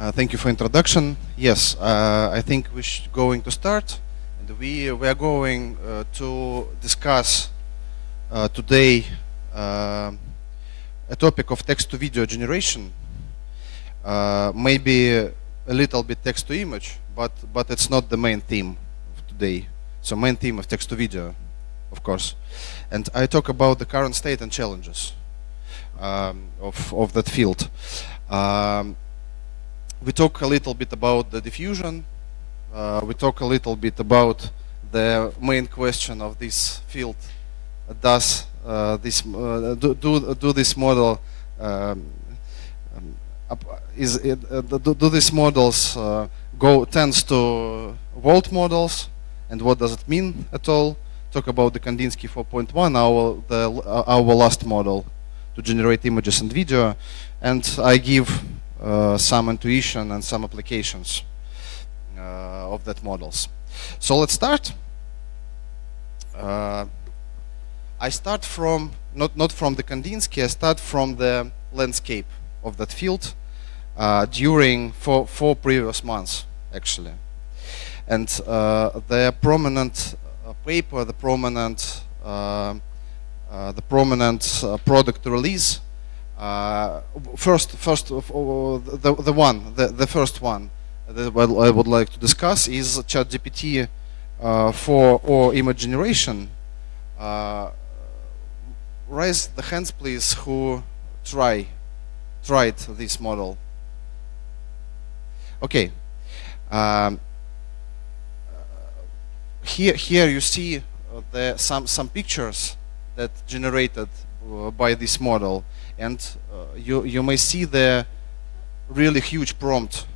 Thank you for introduction. Yes, I think we're going to start. And we are going to discuss today a topic of text-to-video generation. Maybe a little bit text-to-image, but it's not the main theme of today. So main theme of text-to-video, of course. And I talk about the current state and challenges of that field. We talk a little bit about the diffusion. We talk a little bit about the main question of this field. Does do this model do these models tends to Volt models, and what does it mean at all? Talk about the Kandinsky 4.1, our last model to generate images and video, and I give some intuition and some applications of that models. So let's start. I start from not from the Kandinsky. I start from the landscape of that field during four previous months, actually. And the prominent paper, the prominent product release. First of all, the first one that I would like to discuss is ChatGPT for image generation. Raise the hands, please, who tried this model. Okay. Here you see some pictures that generated by this model. And you may see the really huge prompt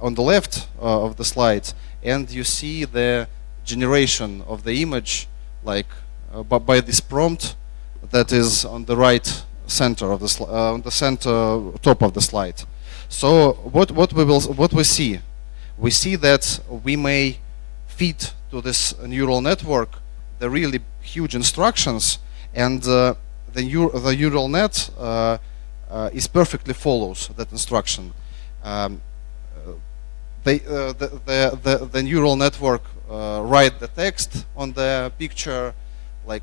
on the left of the slides, and you see the generation of the image, like by this prompt that is on the right center of the on the center top of the slide. So what we see? We see that we may feed to this neural network the really huge instructions, and the neural net is perfectly follows that instruction. The neural network write the text on the picture, like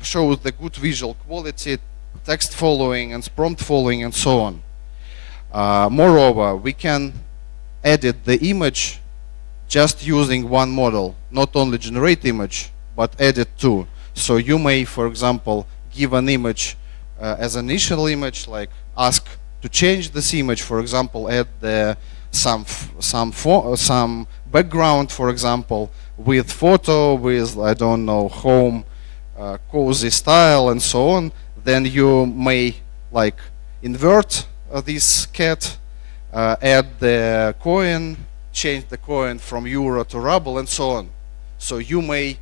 shows the good visual quality, text following and prompt following and so on. Moreover, we can edit the image just using one model, not only generate image, but edit too. So you may, for example, give an image as an initial image, like ask to change this image, for example, add some background, for example, with photo, with, I don't know, home, cozy style, and so on. Then you may like invert this cat, add the coin, change the coin from euro to ruble, and so on. So you may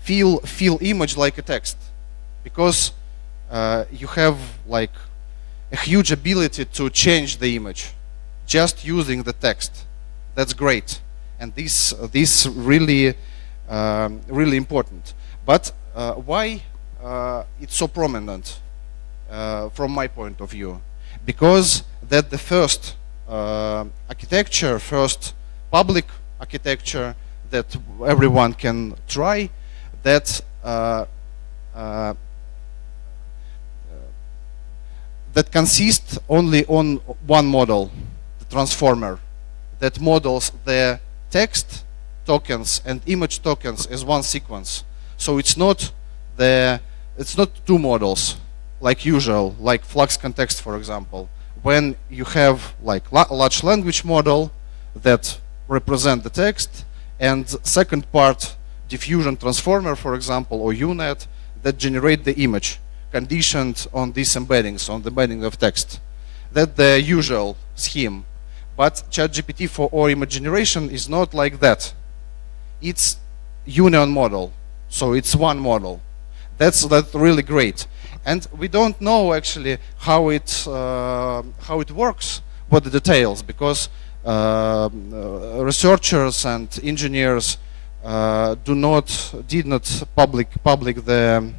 feel image like a text, because you have like a huge ability to change the image just using the text. That's great, and this really really important. But why it's so prominent from my point of view? Because that the first architecture, first public architecture that everyone can try, that that consists only on one model, the transformer, that models the text tokens and image tokens as one sequence. So it's not two models like usual, like flux context, for example. When you have like large language model that represent the text, and second part diffusion transformer, for example, or UNet, that generate the image conditioned on these embeddings, on the embedding of text. That's the usual scheme. But ChatGPT for image generation is not like that. It's union model, so it's one model. That's really great. And we don't know actually how it works, what the details, because researchers and engineers did not public the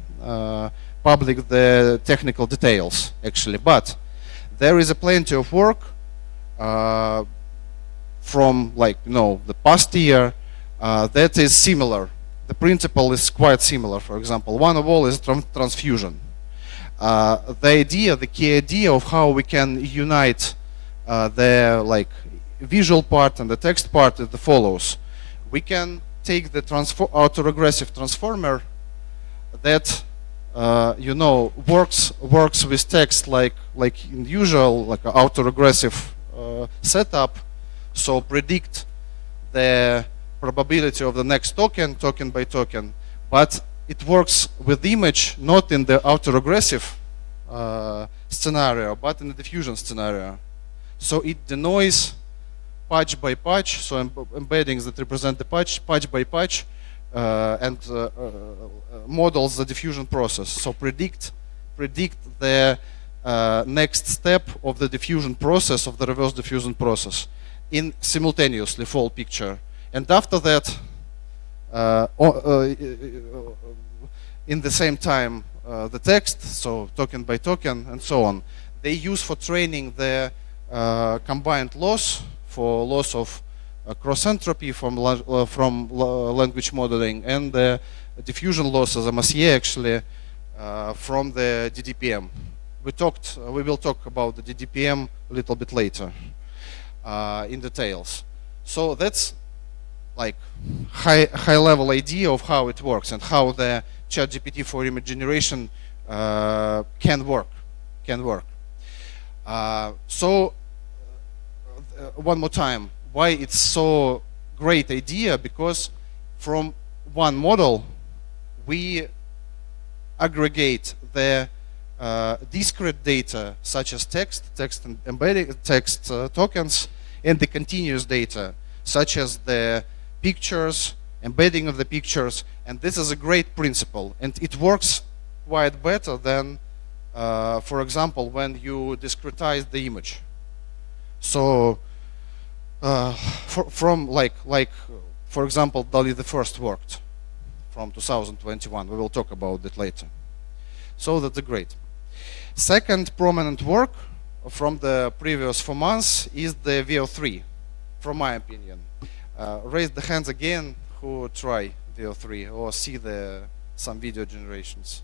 public the technical details actually, but there is a plenty of work from the past year that is similar. The principle is quite similar. For example, one of all is transfusion. The key idea of how we can unite the visual part and the text part is the follows. We can take the autoregressive transformer that works with text like in usual, like an autoregressive setup. So predict the probability of the next token by token, but it works with image not in the autoregressive scenario, but in the diffusion scenario. So it denoise patch by patch, so embeddings that represent the patch by patch, and models the diffusion process. So predict the next step of the diffusion process, of the reverse diffusion process, in simultaneously full picture. And after that, in the same time, the text, so token by token, and so on. They use for training the combined loss, for loss of cross entropy from language modeling, and the diffusion losses, MSE actually, from the DDPM. We will talk about the DDPM a little bit later in details. So that's like high level idea of how it works and how the ChatGPT for image generation can work. So one more time, why it's so great idea? Because from one model we aggregate the discrete data such as text and embedding text tokens, and the continuous data such as the pictures, embedding of the pictures, and this is a great principle, and it works quite better than, for example, when you discretize the image. So, for example, DALL-E the first worked from 2021. We will talk about it later. So that's great. Second prominent work from the previous 4 months is the VO3, from my opinion. Raise the hands again who try VO3 or see some video generations.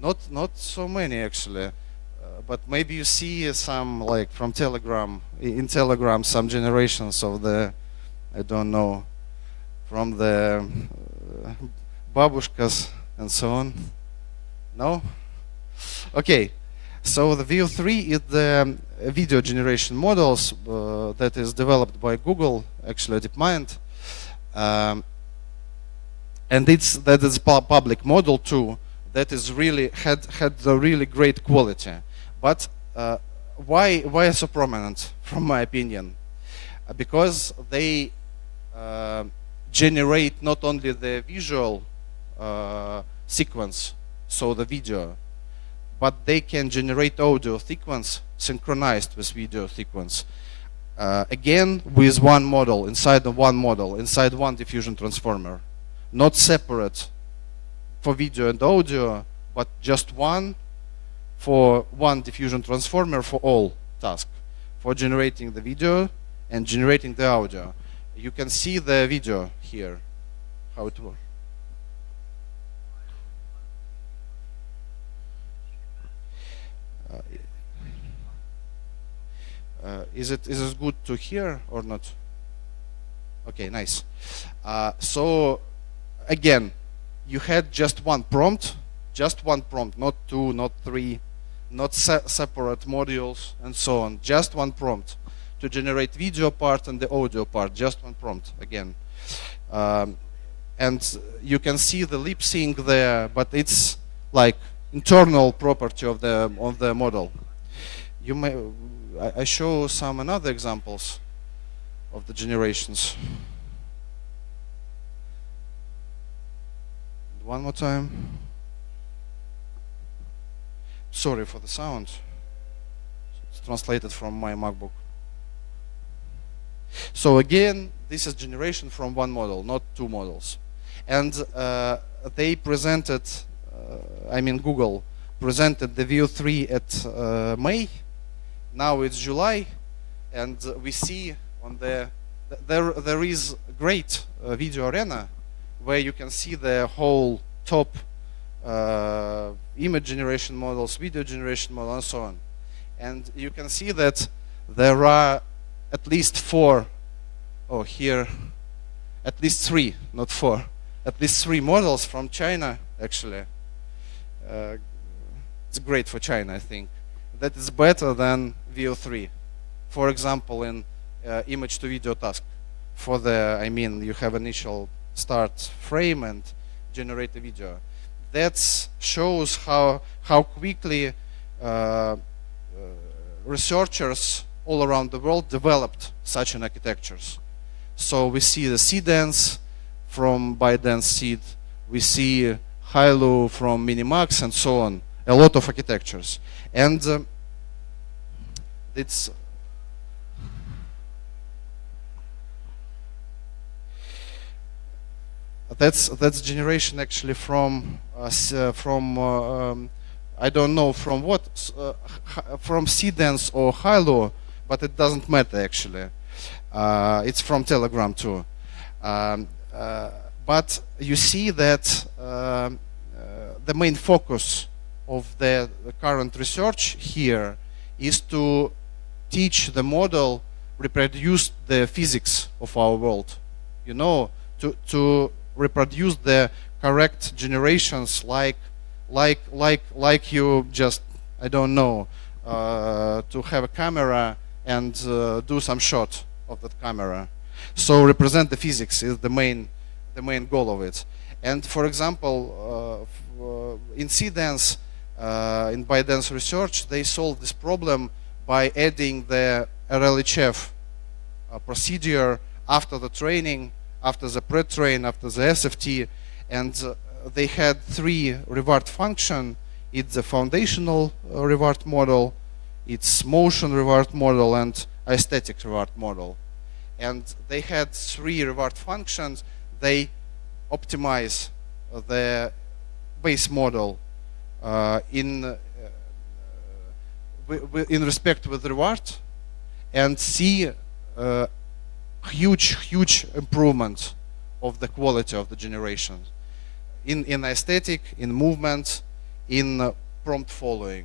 Not so many actually, but maybe you see some from Telegram, in Telegram, some generations of the, I don't know, from the babushkas and so on. No? Okay. So the VO3 is the video generation models that is developed by Google, actually DeepMind, and that is public model too. That is really had the really great quality. But why so prominent, from my opinion? Because they generate not only the visual sequence, so the video, but they can generate audio sequence synchronized with video sequence. Again, with one model, inside one diffusion transformer. Not separate for video and audio, but just one for one diffusion transformer for all tasks, for generating the video and generating the audio. You can see the video here, how it works. Is it good to hear or not? Okay, nice. So again, you had just one prompt, not two, not three, not separate modules and so on. Just one prompt to generate video part and the audio part. Just one prompt again, and you can see the lip sync there, but it's like internal property of the model. You may. I show some another examples of the generations. One more time. Sorry for the sound. It's translated from my MacBook. So again, this is generation from one model, not two models. And they presented Google presented the Veo 3 at May. Now it's July, and we see on there is great video arena where you can see the whole top image generation models, video generation model, and so on. And you can see that there are at least four, oh here, at least three, not four, at least three models from China, actually. It's great for China, I think. That is better than Veo 3. For example, in image to video task. For the, you have initial start frame and generate a video. That shows how quickly researchers all around the world developed such an architectures. So we see the CDance from ByteDance Seed, we see Hailu from Minimax, and so on. A lot of architectures, and that's generation actually from I don't know from what, from CDance or Hailu, but it doesn't matter actually. It's from Telegram too. But you see that the main focus of the current research here is to teach the model reproduce the physics of our world. You know, to reproduce the correct generations like you just, I don't know, to have a camera and do some shot of that camera. So represent the physics is the main goal of it. And for example, in CDance, in ByteDance research, they solved this problem by adding the RLHF procedure after the training, after the pre-train, after the SFT, and they had three reward function. It's the foundational reward model, it's motion reward model, and aesthetic reward model. And they had three reward functions. They optimize the base model in respect with reward, and see huge improvement of the quality of the generation in aesthetic, in movement, in prompt following.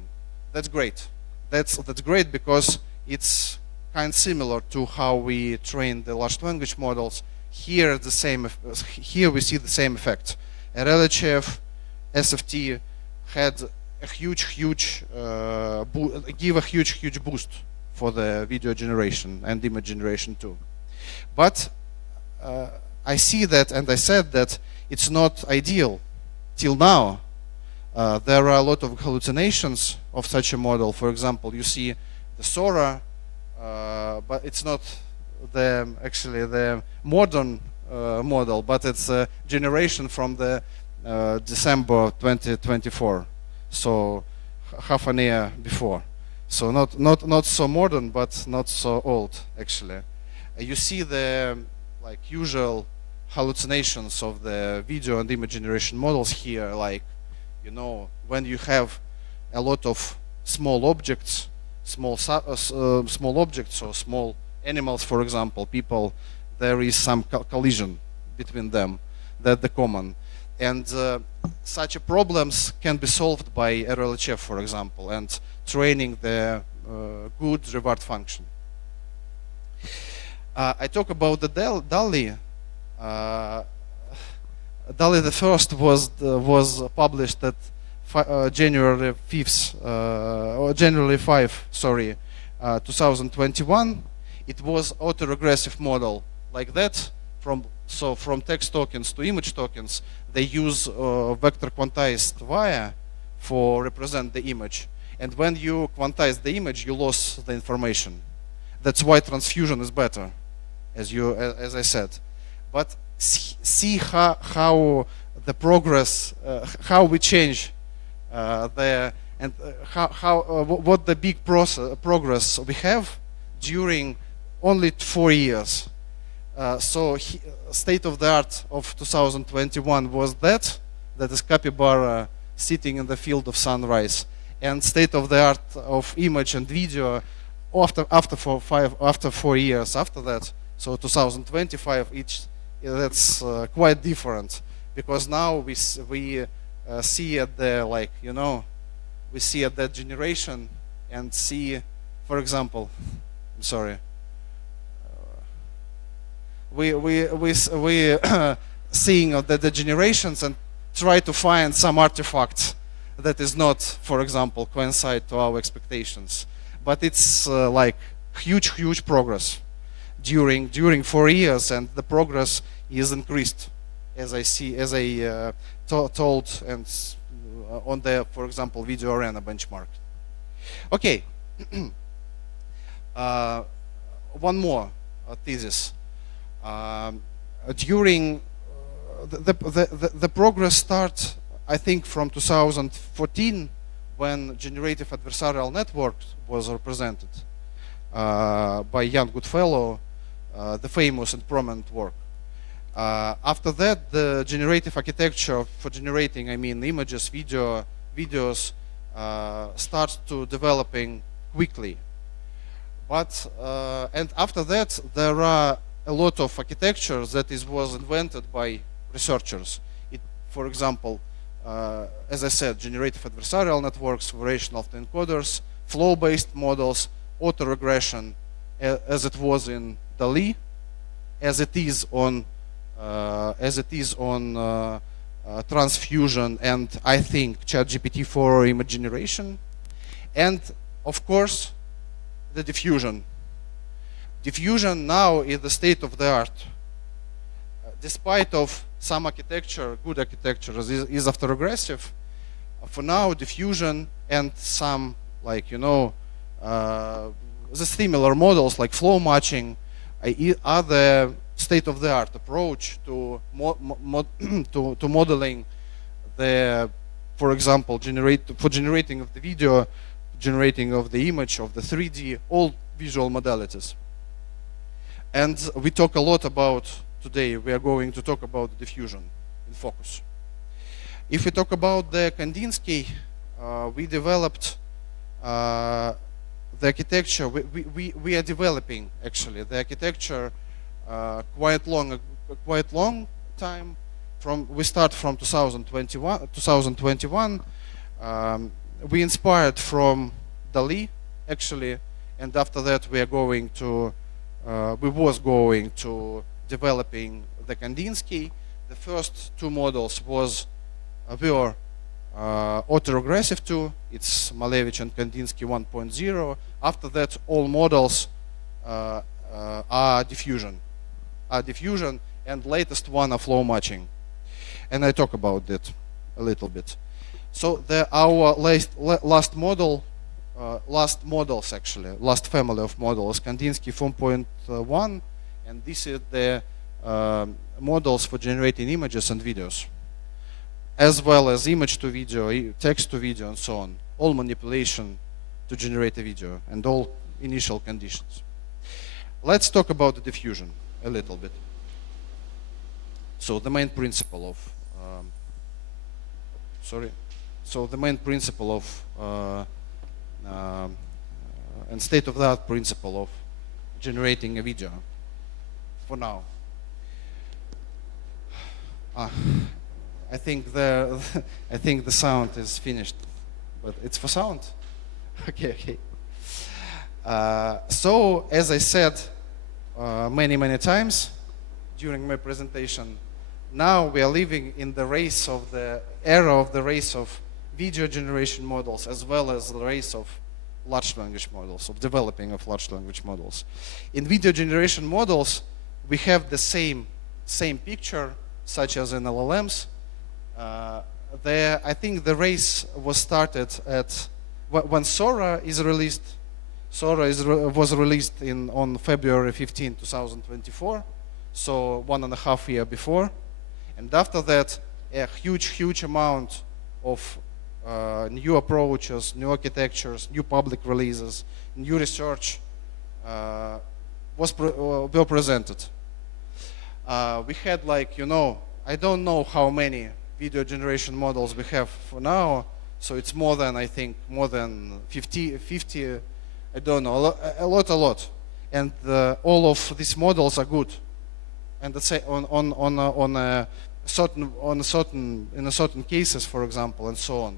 That's great. That's great because it's kind of similar to how we train the large language models. Here we see the same effect. RLHF, SFT had a huge give a huge boost for the video generation and image generation too. But I see that, and I said that it's not ideal till now. There are a lot of hallucinations of such a model. For example, you see the Sora, but it's not actually the modern model, but it's a generation from the December 2024, so half an year before. So not so modern, but not so old actually. You see the usual hallucinations of the video and image generation models here, when you have a lot of small objects, small objects or small animals, for example, people, there is some collision between them. That's the common. And such problems can be solved by RLHF, for example, and training the good reward function. I talk about the DALL-E. DALL-E the first was published at January 5th, or January 5, sorry, 2021. It was autoregressive model like that. From text tokens to image tokens, they use vector quantized via for represent the image. And when you quantize the image, you lose the information. That's why transfusion is better, as I said. But see how the progress, how we change what the big progress we have during only 4 years. So state of the art of 2021 was that is capybara sitting in the field of sunrise. And state of the art of image and video after 4 years after that, so 2025, that's quite different, because now we see at the, like, you know, we see at that generation and see, for example, I'm sorry, we seeing the generations and try to find some artifact that is not, for example, coincide to our expectations. But it's like huge progress during 4 years, and the progress is increased, as I told, and on the, for example, Video Arena benchmark. Okay, one more thesis. During the progress starts, I think, from 2014, when generative adversarial network was represented by Jan Goodfellow, the famous and prominent work. After that, the generative architecture for generating, I mean, images, videos, starts to developing quickly. But and after that, there are a lot of architectures that was invented by researchers. For example, as I said, generative adversarial networks, variation of the encoders, flow-based models, autoregression, as it was in DALL-E, as it is on transfusion, and I think ChatGPT for image generation, and of course the diffusion. Diffusion now is the state of the art. Despite of some architecture, good architecture is autoregressive, for now diffusion and some, like, you know, the similar models like flow matching are the state-of-the-art approach to modeling the, for example, generating of the video, generating of the image, of the 3D, all visual modalities. And we talk a lot about, today we are going to talk about diffusion in focus. If we talk about the Kandinsky, we developed the architecture. We are developing actually the architecture quite long time. We start from 2021. We inspired from DALL-E actually, and after that we was going to developing the Kandinsky. The first two models were autoregressive 2. It's Malevich and Kandinsky 1.0. After that, all models are diffusion, and latest one are flow matching. And I talk about that a little bit. So our last family of models, Kandinsky 4.1, and this is the models for generating images and videos, as well as image to video, text to video, and so on. All manipulation to generate a video and all initial conditions. Let's talk about the diffusion a little bit. So the main principle of and state-of-the-art principle of generating a video for now. I think the sound is finished, but it's for sound. Okay. So as I said many times during my presentation, now we are living in the era of the race of video generation models, as well as the race of large language models, of developing of large language models. In video generation models, we have the same picture, such as in LLMs. I think the race was started when Sora is released. Sora was released on February 15, 2024, so 1.5 years before. And after that, a huge amount of new approaches, new architectures, new public releases, new research were presented. We had, like, you know, I don't know how many video generation models we have for now. So it's more than, I think, more than 50, I don't know, a lot. And all of these models are good. And let's say in a certain cases, for example, and so on.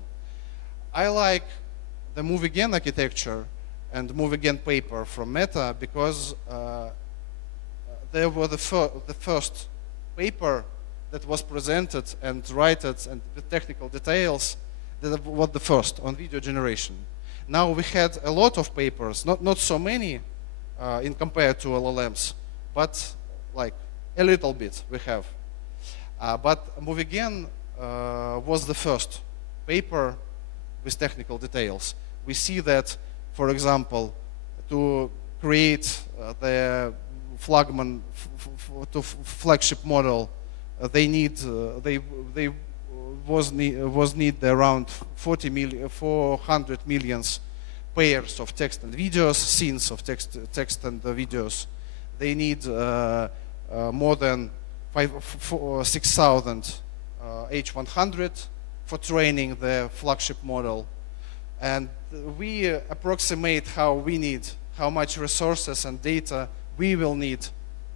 I like the move again architecture and move again paper from Meta because they were the first paper that was presented and written and with technical details that was the first on video generation. Now we had a lot of papers, not so many in compared to LLMs, but like a little bit we have. But Move Again was the first paper with technical details. We see that, for example, to create the flagship model, they need around 400 million pairs of text and videos, scenes of text and videos. They need more than 6,000 H100 for training the flagship model. And we approximate how much resources and data we will need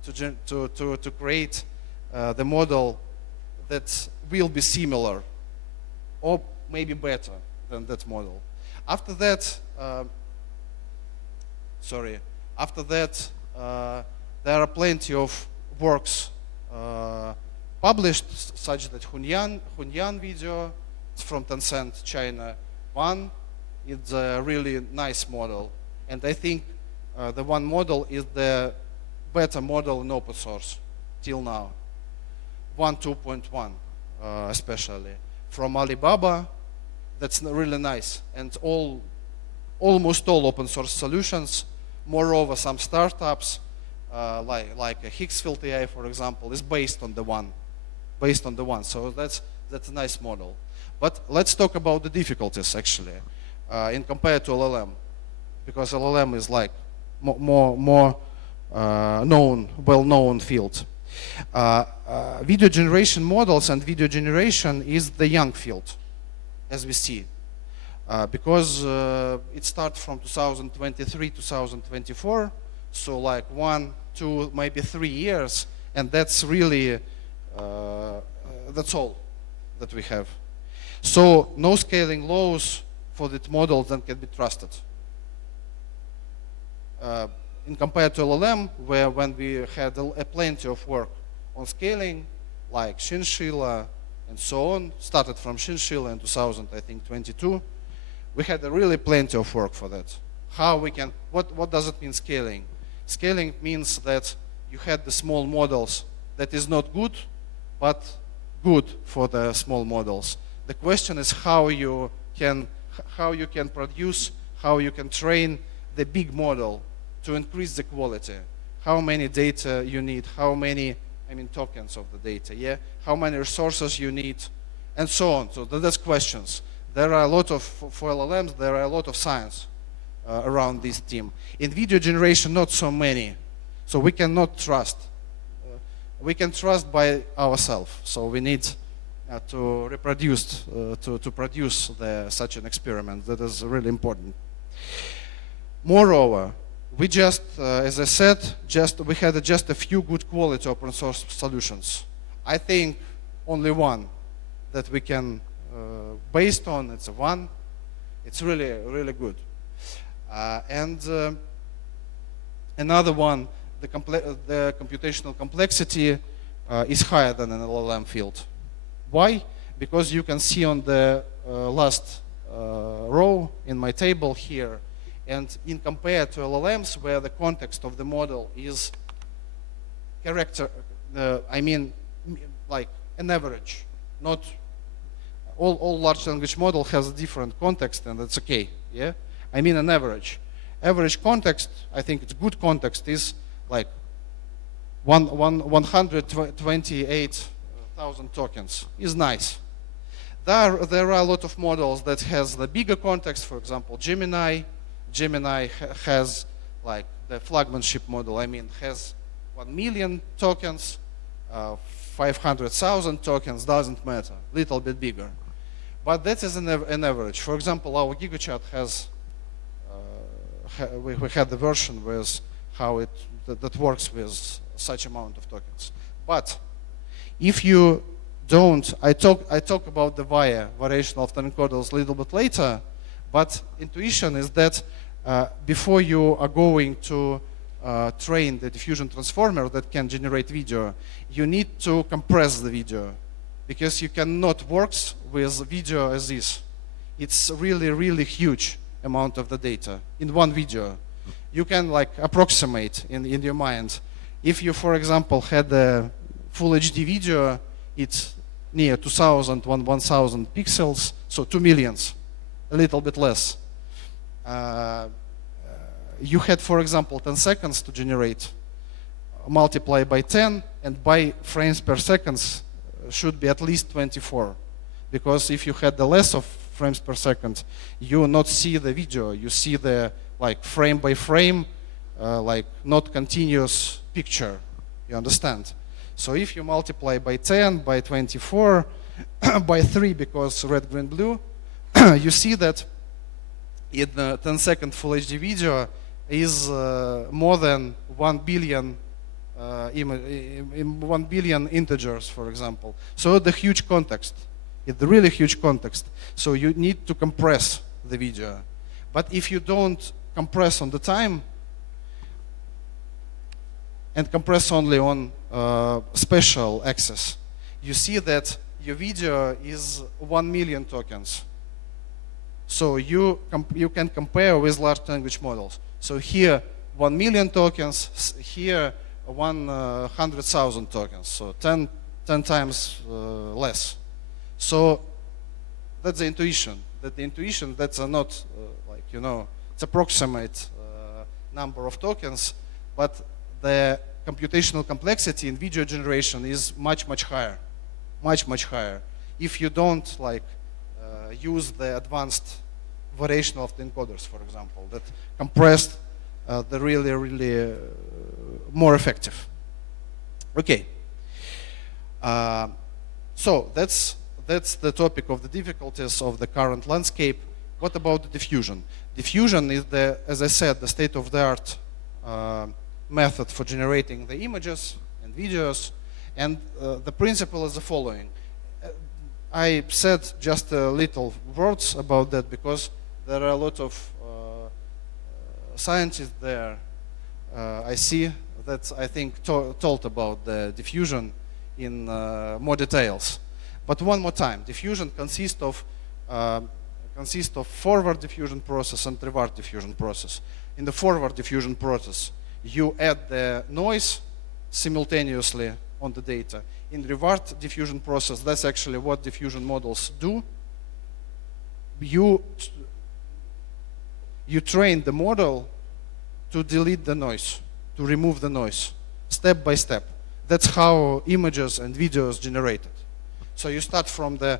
to create the model that will be similar or maybe better than that model. After that, there are plenty of works published, such that Hunyan video from Tencent, China. One is a really nice model, and I think the one model is the better model in open source till now. 2.1 especially from Alibaba. That's really nice, and almost all open source solutions. Moreover, some startups like a Higgsfield AI, for example, is based on the one. So that's a nice model. But let's talk about the difficulties actually in compared to LLM, because LLM is like more well-known field. Video generation models and video generation is the young field, as we see, because it starts from 2023, 2024, so like 1, 2, maybe 3 years, and that's really that's all that we have. So no scaling laws for that model that can be trusted. In compared to LLM, when we had plenty of work on scaling, like Chinchilla and so on, started from Chinchilla in 2022, we had really plenty of work for that. How we can, what does it mean scaling? Scaling means that you had the small models that is not good, but good for the small models. The question is how you can produce, how you can train the big model to increase the quality. How many data you need, how many, tokens of the data, yeah? How many resources you need, and so on. So that's questions. There are a lot of, for LLMs, there are a lot of science around this team. In video generation, not so many. So we cannot trust. We can trust by ourselves. So we need to reproduce, to produce such an experiment. That is really important. Moreover, we just, as I said, we had just a few good quality open source solutions. I think only one that we can, based on, it's one. It's really, really good. And another one, the computational complexity is higher than an LLM field. Why? Because you can see on the last row in my table here, and in compared to LLMs, where the context of the model is like an average. Not all large language model has a different context, and that's okay. Yeah, an average. Average context, I think it's good context, is like 128,000 tokens. Is nice. There are a lot of models that has the bigger context. For example, Gemini has, like the flagship model, has 1 million tokens. 500,000 tokens, doesn't matter, little bit bigger. But that is an average. For example, our GigaChat has, we had the version with how that works with such amount of tokens. But if you don't, I talk about the variation of the encoders a little bit later, but intuition is that before you are going to train the diffusion transformer that can generate video, you need to compress the video, because you cannot work with video as is. It's really, really huge amount of the data in one video. You can like approximate in your mind. If you, for example, had a full HD video, it's near 2,000, 1,000 pixels, so 2 millions, a little bit less. You had, for example, 10 seconds to generate, multiply by 10, and by frames per second should be at least 24. Because if you had the less of frames per second, you will not see the video. You see the like frame by frame, like not continuous picture. You understand? So if you multiply by 10, by 24, by 3, because red, green, blue, you see that in the 10-second Full HD video is more than 1 billion 1 billion integers, for example. So the huge context, it's the really huge context. So you need to compress the video. But if you don't compress on the time and compress only on special access, you see that your video is 1 million tokens. So you can compare with large language models. So here 1 million tokens, here 100,000 tokens, so 10 times less. So that's the intuition. That's not like, you know, it's approximate number of tokens, but the computational complexity in video generation is much, much higher, much higher. If you don't like use the advanced variation of the encoders, for example, that compressed the really more effective. Okay. So that's the topic of the difficulties of the current landscape. What about the diffusion? Diffusion is as I said, the state-of-the-art method for generating the images and videos, and the principle is the following. I said just a little words about that because there are a lot of scientists there. I see that I think told about the diffusion in more details. But one more time, diffusion consists of forward diffusion process and reward diffusion process. In the forward diffusion process, you add the noise simultaneously on the data. In reward diffusion process, that's actually what diffusion models do. You train the model to delete the noise, to remove the noise, step by step. That's how images and videos generated. So you start from the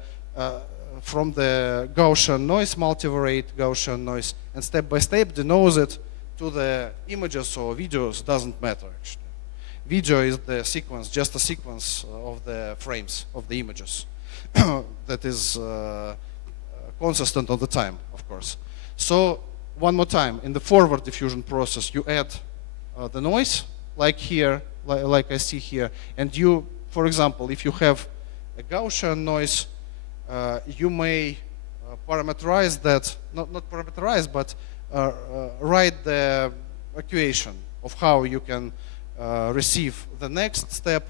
Gaussian noise, multivariate Gaussian noise, and step by step denoise it to the images or videos. Doesn't matter actually. Video is the sequence, just a sequence of the frames of the images that is consistent all the time, of course. So one more time, in the forward diffusion process, you add the noise, like here, like I see here, and you, for example, if you have a Gaussian noise, you may parameterize that, not parameterize, but write the equation of how you can receive the next step,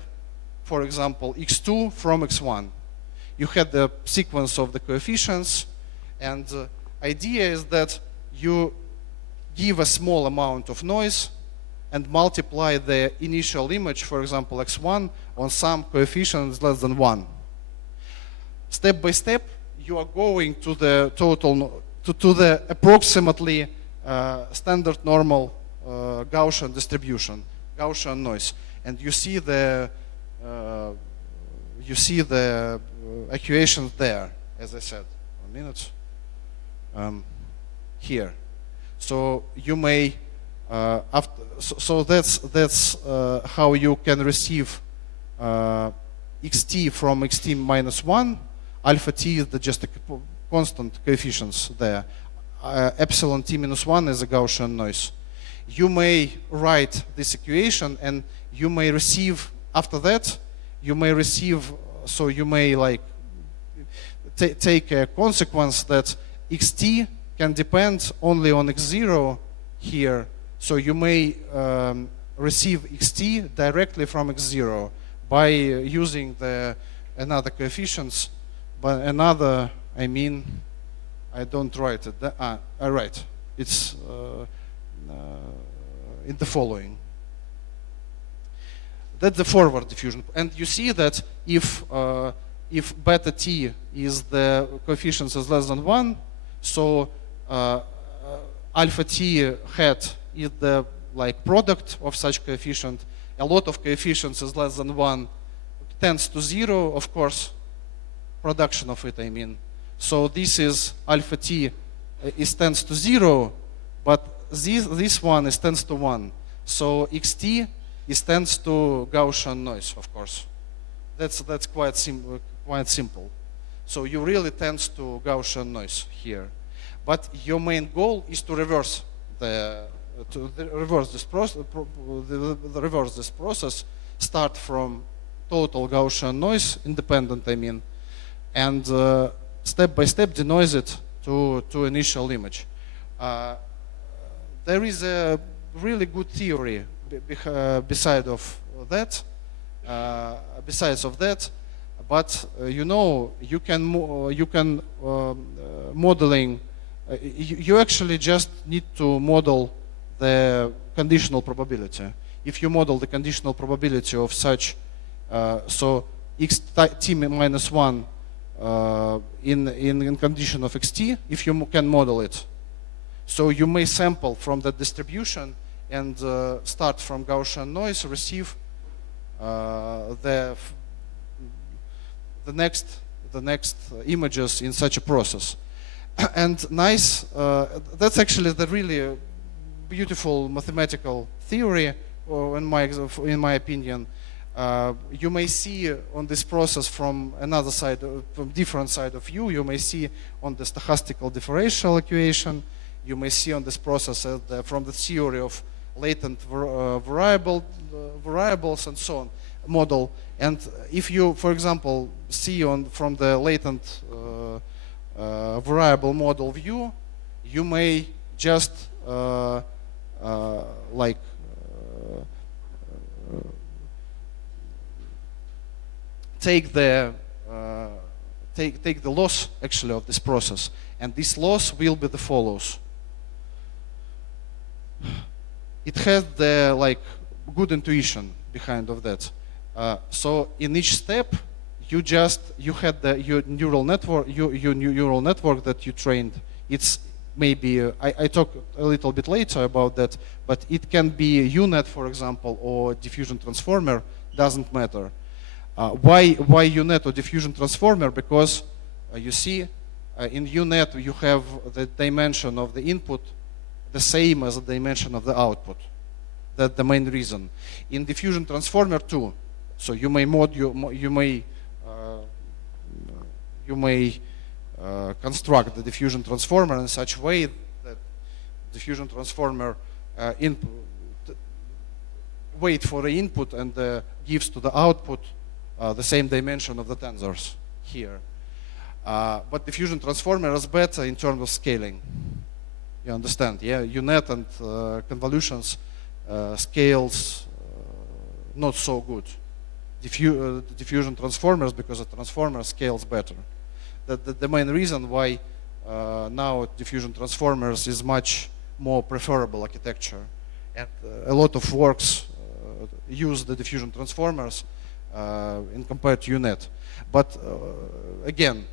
for example, x2 from x1. You had the sequence of the coefficients, and idea is that you give a small amount of noise and multiply the initial image, for example, x1, on some coefficients less than 1. Step by step, you are going to the total, to the approximately standard normal Gaussian distribution, Gaussian noise, and you see the equation there, as I said. 1 minute. Here, so you may so that's how you can receive xt from xt minus 1, alpha t is just a constant coefficients there. Epsilon t minus 1 is a Gaussian noise. You may write this equation and you may receive, after that, you may receive, so you may like take a consequence that xt can depend only on x0 here. So you may receive xt directly from x0 by using the another coefficients, but another, I mean, I don't write it. I write. It's in the following. That's the forward diffusion, and you see that if beta t is the coefficients is less than 1, so alpha t hat is the like product of such coefficient. A lot of coefficients is less than 1 tends to 0, of course, production of it, I mean. So this is alpha t is tends to 0, but this one is tends to 1. So xt is tends to Gaussian noise, of course. That's quite simple. So you really tends to Gaussian noise here. But your main goal is to reverse this process, start from total Gaussian noise, independent, I mean, and step by step denoise it to initial image. There is a really good theory besides of that, but you know, you can modeling. You actually just need to model the conditional probability. If you model the conditional probability of such, so xt minus 1 in condition of xt, if you can model it, so you may sample from that distribution and start from Gaussian noise, receive the next images in such a process. And nice, that's actually the really beautiful mathematical theory, or in my opinion. You may see on this process from another side, from different side of view. You may see on the stochastical differential equation. You may see on this process from the theory of latent variables and so on model. And if you, for example, see from the latent variable model view, you may just take the loss actually of this process, and this loss will be the follows. It has the good intuition behind of that. So in each step, you had your neural network, your neural network that you trained. It's maybe I talk a little bit later about that, but it can be a UNet, for example, or diffusion transformer. Doesn't matter. Why UNet or diffusion transformer? Because you see, in UNet you have the dimension of the input the same as the dimension of the output. That's the main reason. In diffusion transformer too. So you may construct the diffusion transformer in such a way that diffusion transformer wait for the input and gives to the output the same dimension of the tensors here. But diffusion transformer is better in terms of scaling. You understand? Yeah, UNet and convolutions scales not so good. Diffusion transformers, because the transformer scales better. The main reason why now diffusion transformers is much more preferable architecture, and a lot of works use the diffusion transformers in compared to UNet. But again,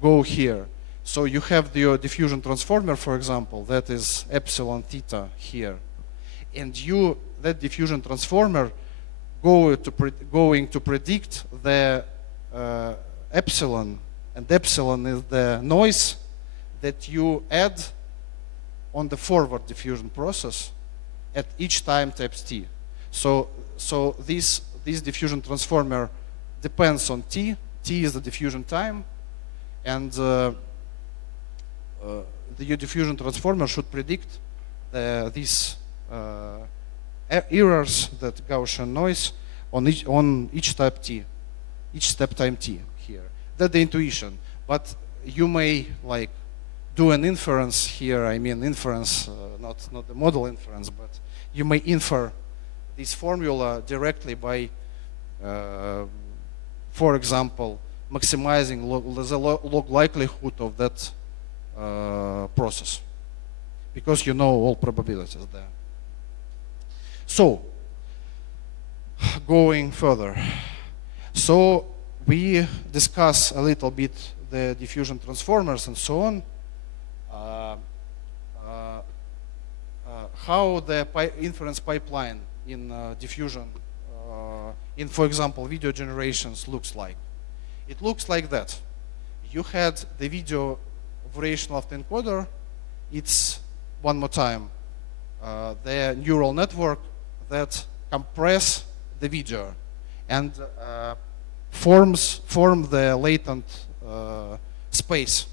go here. So you have your diffusion transformer, for example, that is epsilon theta here, and that diffusion transformer going to predict the epsilon, and epsilon is the noise that you add on the forward diffusion process at each time steps t. So this diffusion transformer depends on t. T is the diffusion time, and the diffusion transformer should predict these errors, that Gaussian noise, on each step t, each step time t here. That's the intuition. But you may like do an inference here. I mean inference, not the model inference, but you may infer this formula directly by, for example, maximizing the log likelihood of that process, because you know all probabilities there. So, going further. So, we discuss a little bit the diffusion transformers and so on. How the inference pipeline in diffusion, in, for example, video generations looks like. It looks like that. You had the video variation autoencoder. It's, one more time, the neural network that compress the video and form the latent space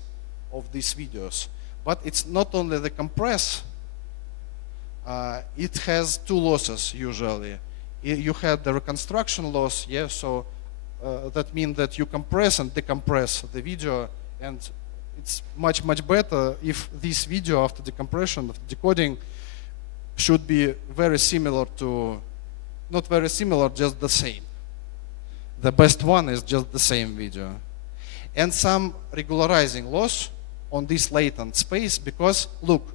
of these videos. But it's not only the compress, it has two losses usually. You had the reconstruction loss, yeah, so that means that you compress and decompress the video, and it's much better if this video after decompression, after decoding, should be very similar to, not very similar, just the same. The best one is just the same video. And some regularizing loss on this latent space, because look,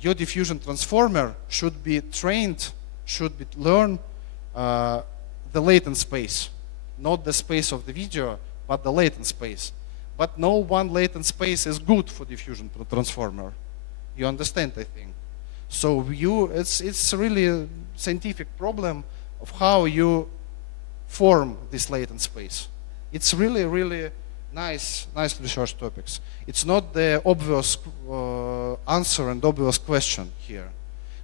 your diffusion transformer should be trained, should be learn the latent space, not the space of the video, but the latent space. But no one latent space is good for diffusion transformer. You understand, I think. So it's really a scientific problem of how you form this latent space. It's really nice research topics. It's not the obvious answer and obvious question here.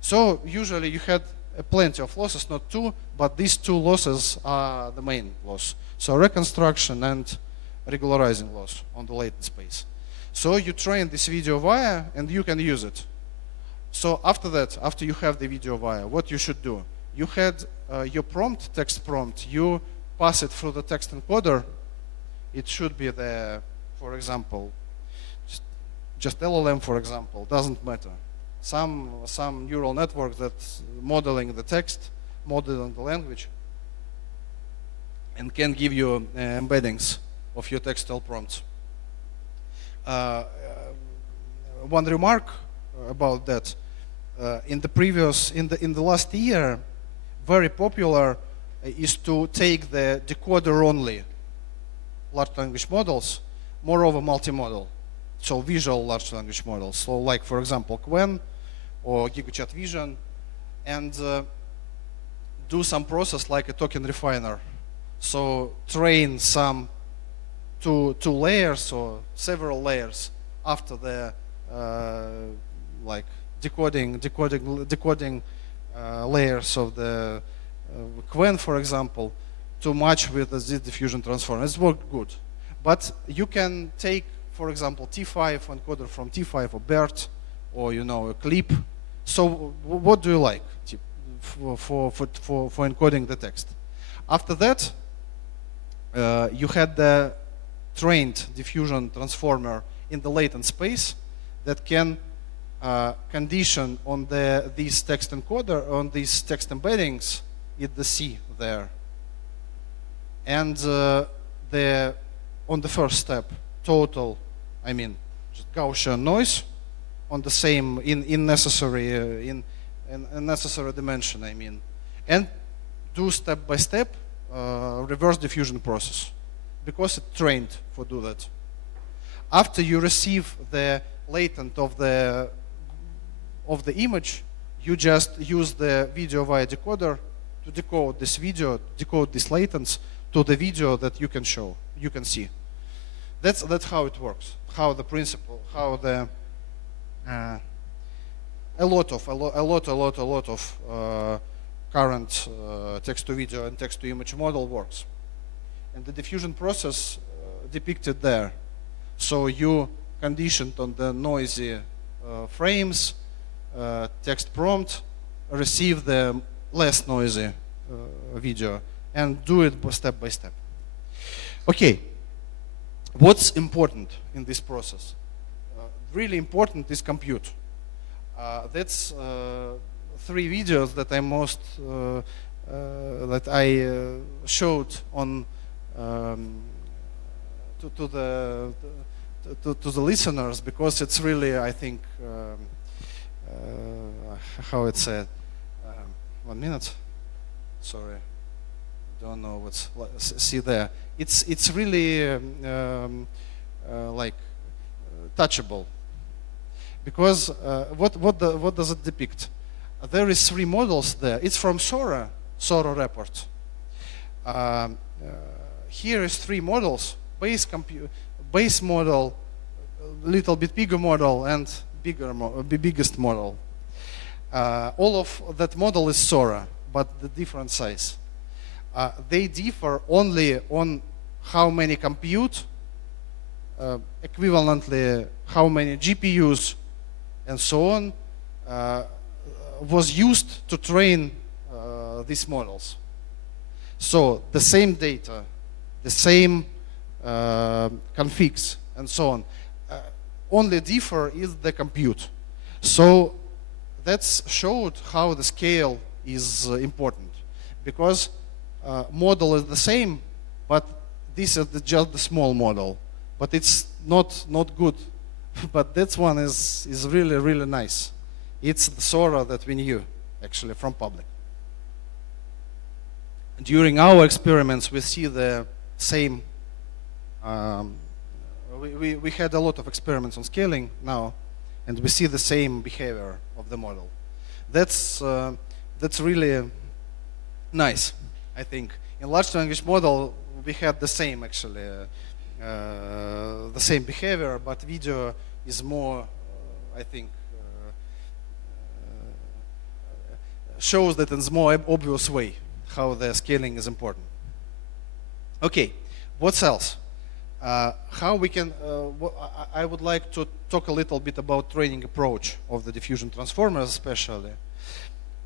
So usually you had plenty of losses, not two, but these two losses are the main loss. So reconstruction and regularizing loss on the latent space. So you train this video via and you can use it. So after that, after you have the video via, what you should do? You had your prompt, text prompt, you pass it through the text encoder. It should be the, for example, just LLM, for example, doesn't matter. Some neural network that's modeling the text, modeling the language, and can give you embeddings of your textual prompts. One remark about that: in the last year, very popular is to take the decoder only large language models, moreover multimodal, so visual large language models. So, like for example, Qwen or GigaChat Vision, and do some process like a token refiner. So train some two layers or several layers after the like decoding layers of the Qwen, for example, to match with the diffusion transformer. It's worked good, but you can take, for example, T5 encoder from T5 or BERT, or a clip. So what do you like for encoding the text? After that, you had the trained diffusion transformer in the latent space that can condition on these text encoder, on these text embeddings, in the C there. And on the first step, total, I mean, just Gaussian noise on the same in necessary dimension, I mean, and do step by step reverse diffusion process, because it's trained for do that. After you receive the latent of the image, you just use the video via decoder to decode this video, decode these latents to the video that you can show, you can see. That's how it works. How the principle, how the a lot of current text to video and text to image model works. and the diffusion process depicted there. So you conditioned on the noisy frames, text prompt, receive the less noisy video, and do it step by step. Okay, what's important in this process? Really important is compute. That's 3 videos that I showed on to the listeners, because it's really, I think, how it's said. 1 minute. Sorry, don't know what's see there. It's really like touchable, because what does it depict? There is 3 models there. It's from Sora report. Here is 3 models: base model, little bit bigger model, and biggest model. All of that model is Sora, but the different size. They differ only on how many compute, equivalently how many GPUs, and so on, was used to train these models. So the same data, the same configs, and so on. Only differ is the compute. So that's showed how the scale is important, because model is the same, but this is just the small model. But it's not good. But that one is really nice. It's the Sora that we knew actually from public. During our experiments, we see the same. We had a lot of experiments on scaling now, and we see the same behavior of the model. That's really nice, I think. In large language model, we had the same actually, the same behavior, but video is more, I think, shows that in a more obvious way how the scaling is important. Okay, what else? How we can, I would like to talk a little bit about training approach of the diffusion transformers especially.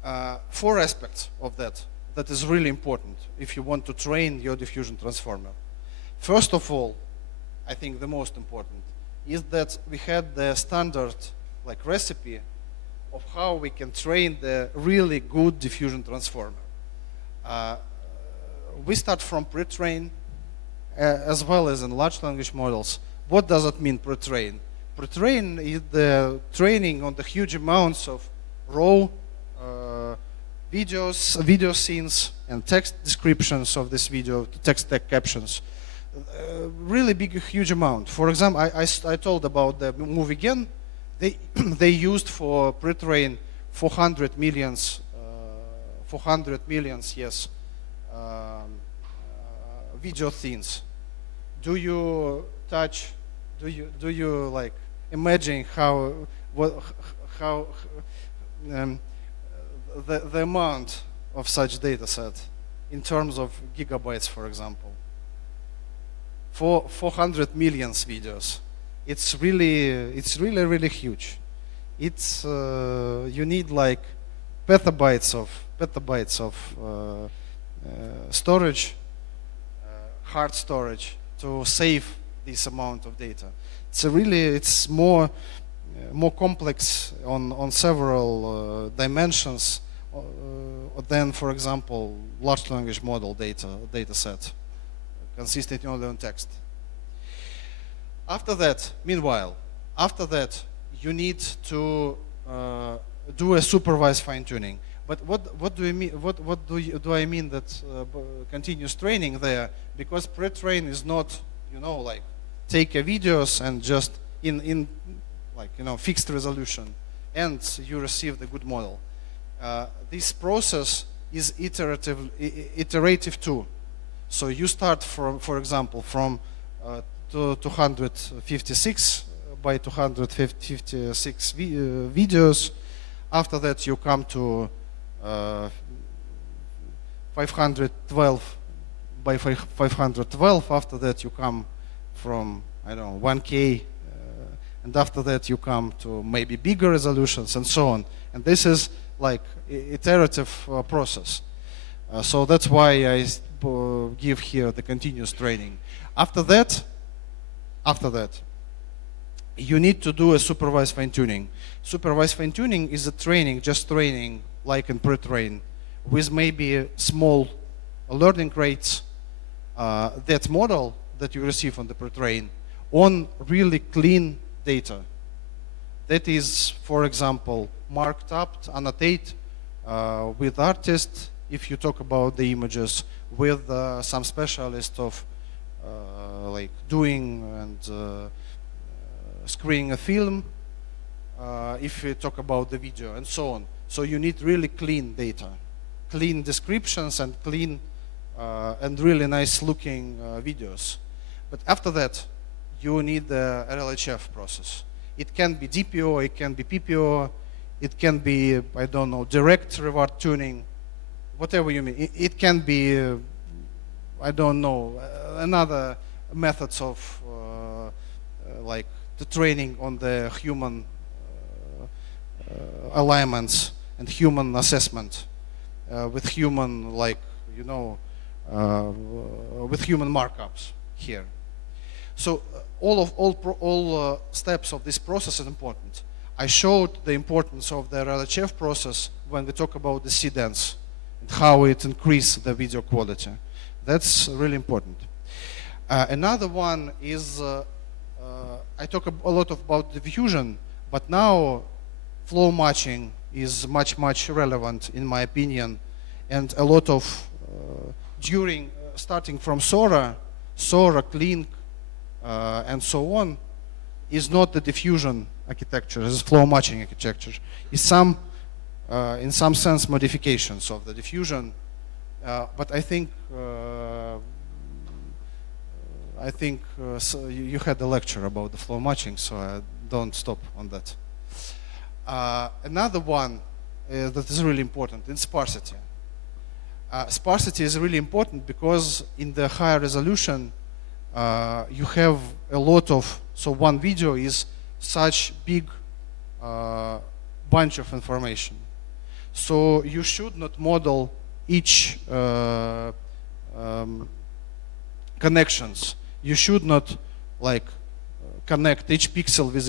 4 aspects of that is really important if you want to train your diffusion transformer. First of all, I think the most important is that we had the standard like recipe of how we can train the really good diffusion transformer. We start from pre-train, as well as in large language models. What does it mean, pre-train? Pre-train is the training on the huge amounts of raw videos, video scenes, and text descriptions of this video, text tag captions. Really big, huge amount. For example, I told about the movie Again. They used for pre-train 400 millions, yes, video scenes. Do you like imagine how the amount of such data set in terms of gigabytes, for example? For 400 million videos, it's really huge. It's you need like petabytes of storage, hard storage, to save this amount of data. It's more complex on several dimensions than, for example, large language model data set consisting only on text. After that, you need to do a supervised fine-tuning. But what do you mean? What do I mean that continuous training there? Because pre-train is not, like take a videos and just in like fixed resolution, and you receive the good model. This process is iterative too. So you start from, for example, from 256 by 256 videos. After that, you come to 512 by 512. After that, you come from, I don't know, 1K. And after that, you come to maybe bigger resolutions and so on. And this is like iterative process. So that's why I give here the continuous training. After that, you need to do a supervised fine-tuning. Supervised fine-tuning is a training, just training, like in pre-train, with maybe small learning rates, that model that you receive on the pre-train on really clean data. That is, for example, marked up, annotate with artists, if you talk about the images, with some specialist of like doing and screening a film, if you talk about the video and so on. So you need really clean data, clean descriptions and clean and really nice looking videos. But after that, you need the RLHF process. It can be DPO, it can be PPO, it can be, I don't know, direct reward tuning, whatever you mean. It can be, I don't know, another methods of like the training on the human alignments and human assessment with human, like, you know, with human markups here. So all steps of this process is important. I showed the importance of the RLHF process when we talk about the C-dance and how it increases the video quality. That's really important. Another one is, I talk a lot about diffusion, but now flow matching is much relevant in my opinion, and a lot of starting from Sora, Clean, and so on, is not the diffusion architecture, it's flow matching architecture. It's in some sense modifications of the diffusion, but I think so you had a lecture about the flow matching, so I don't stop on that. Another one that is really important is sparsity. Sparsity is really important because in the higher resolution, you have a lot of, so one video is such big bunch of information. So you should not model each connections. You should not like connect each pixel with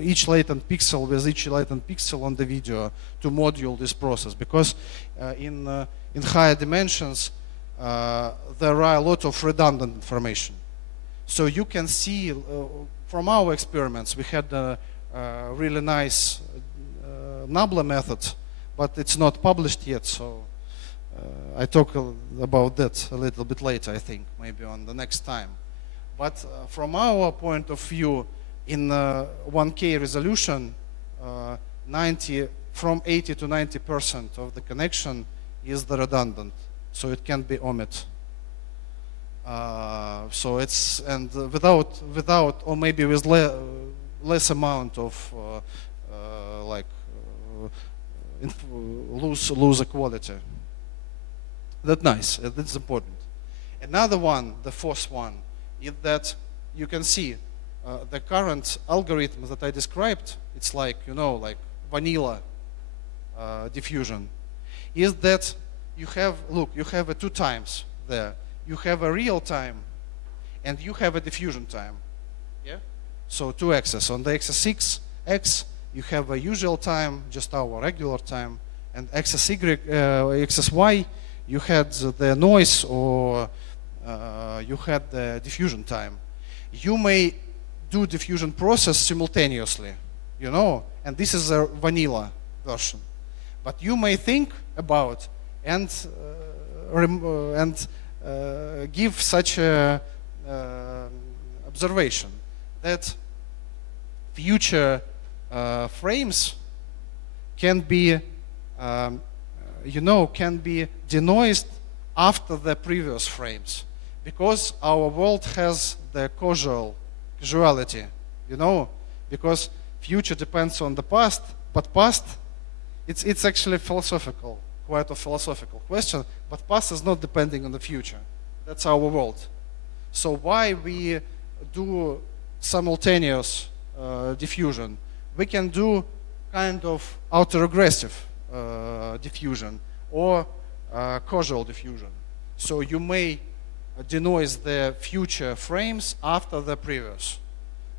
each latent pixel with each latent pixel on the video to module this process, because in higher dimensions there are a lot of redundant information. So you can see from our experiments, we had a really nice Nabla method, but it's not published yet, so I talk about that a little bit later, I think, maybe on the next time. But from our point of view, in 1K resolution, from 80 to 90% of the connection is the redundant, so it can be omit. So it's, and without or maybe with less amount of like lose quality. That's nice. That's important. Another one, the fourth one, is that you can see the current algorithm that I described. It's like, you know, like vanilla diffusion. Is that you have, look, you have a 2 times there. You have a real time and you have a diffusion time. Yeah. So 2 axes. On the axis X, you have a usual time, just our regular time, and axis Y, axis Y, you had the noise or you had the diffusion time. You may do diffusion process simultaneously, you know, and this is a vanilla version. But you may think about and give such a observation that future frames can be, you know, can be denoised after the previous frames, because our world has the causality, you know, because future depends on the past, but past, it's actually philosophical, quite a philosophical question, but past is not depending on the future. That's our world. So why we do simultaneous diffusion? We can do kind of autoregressive diffusion or causal diffusion. So you may denoise the future frames after the previous.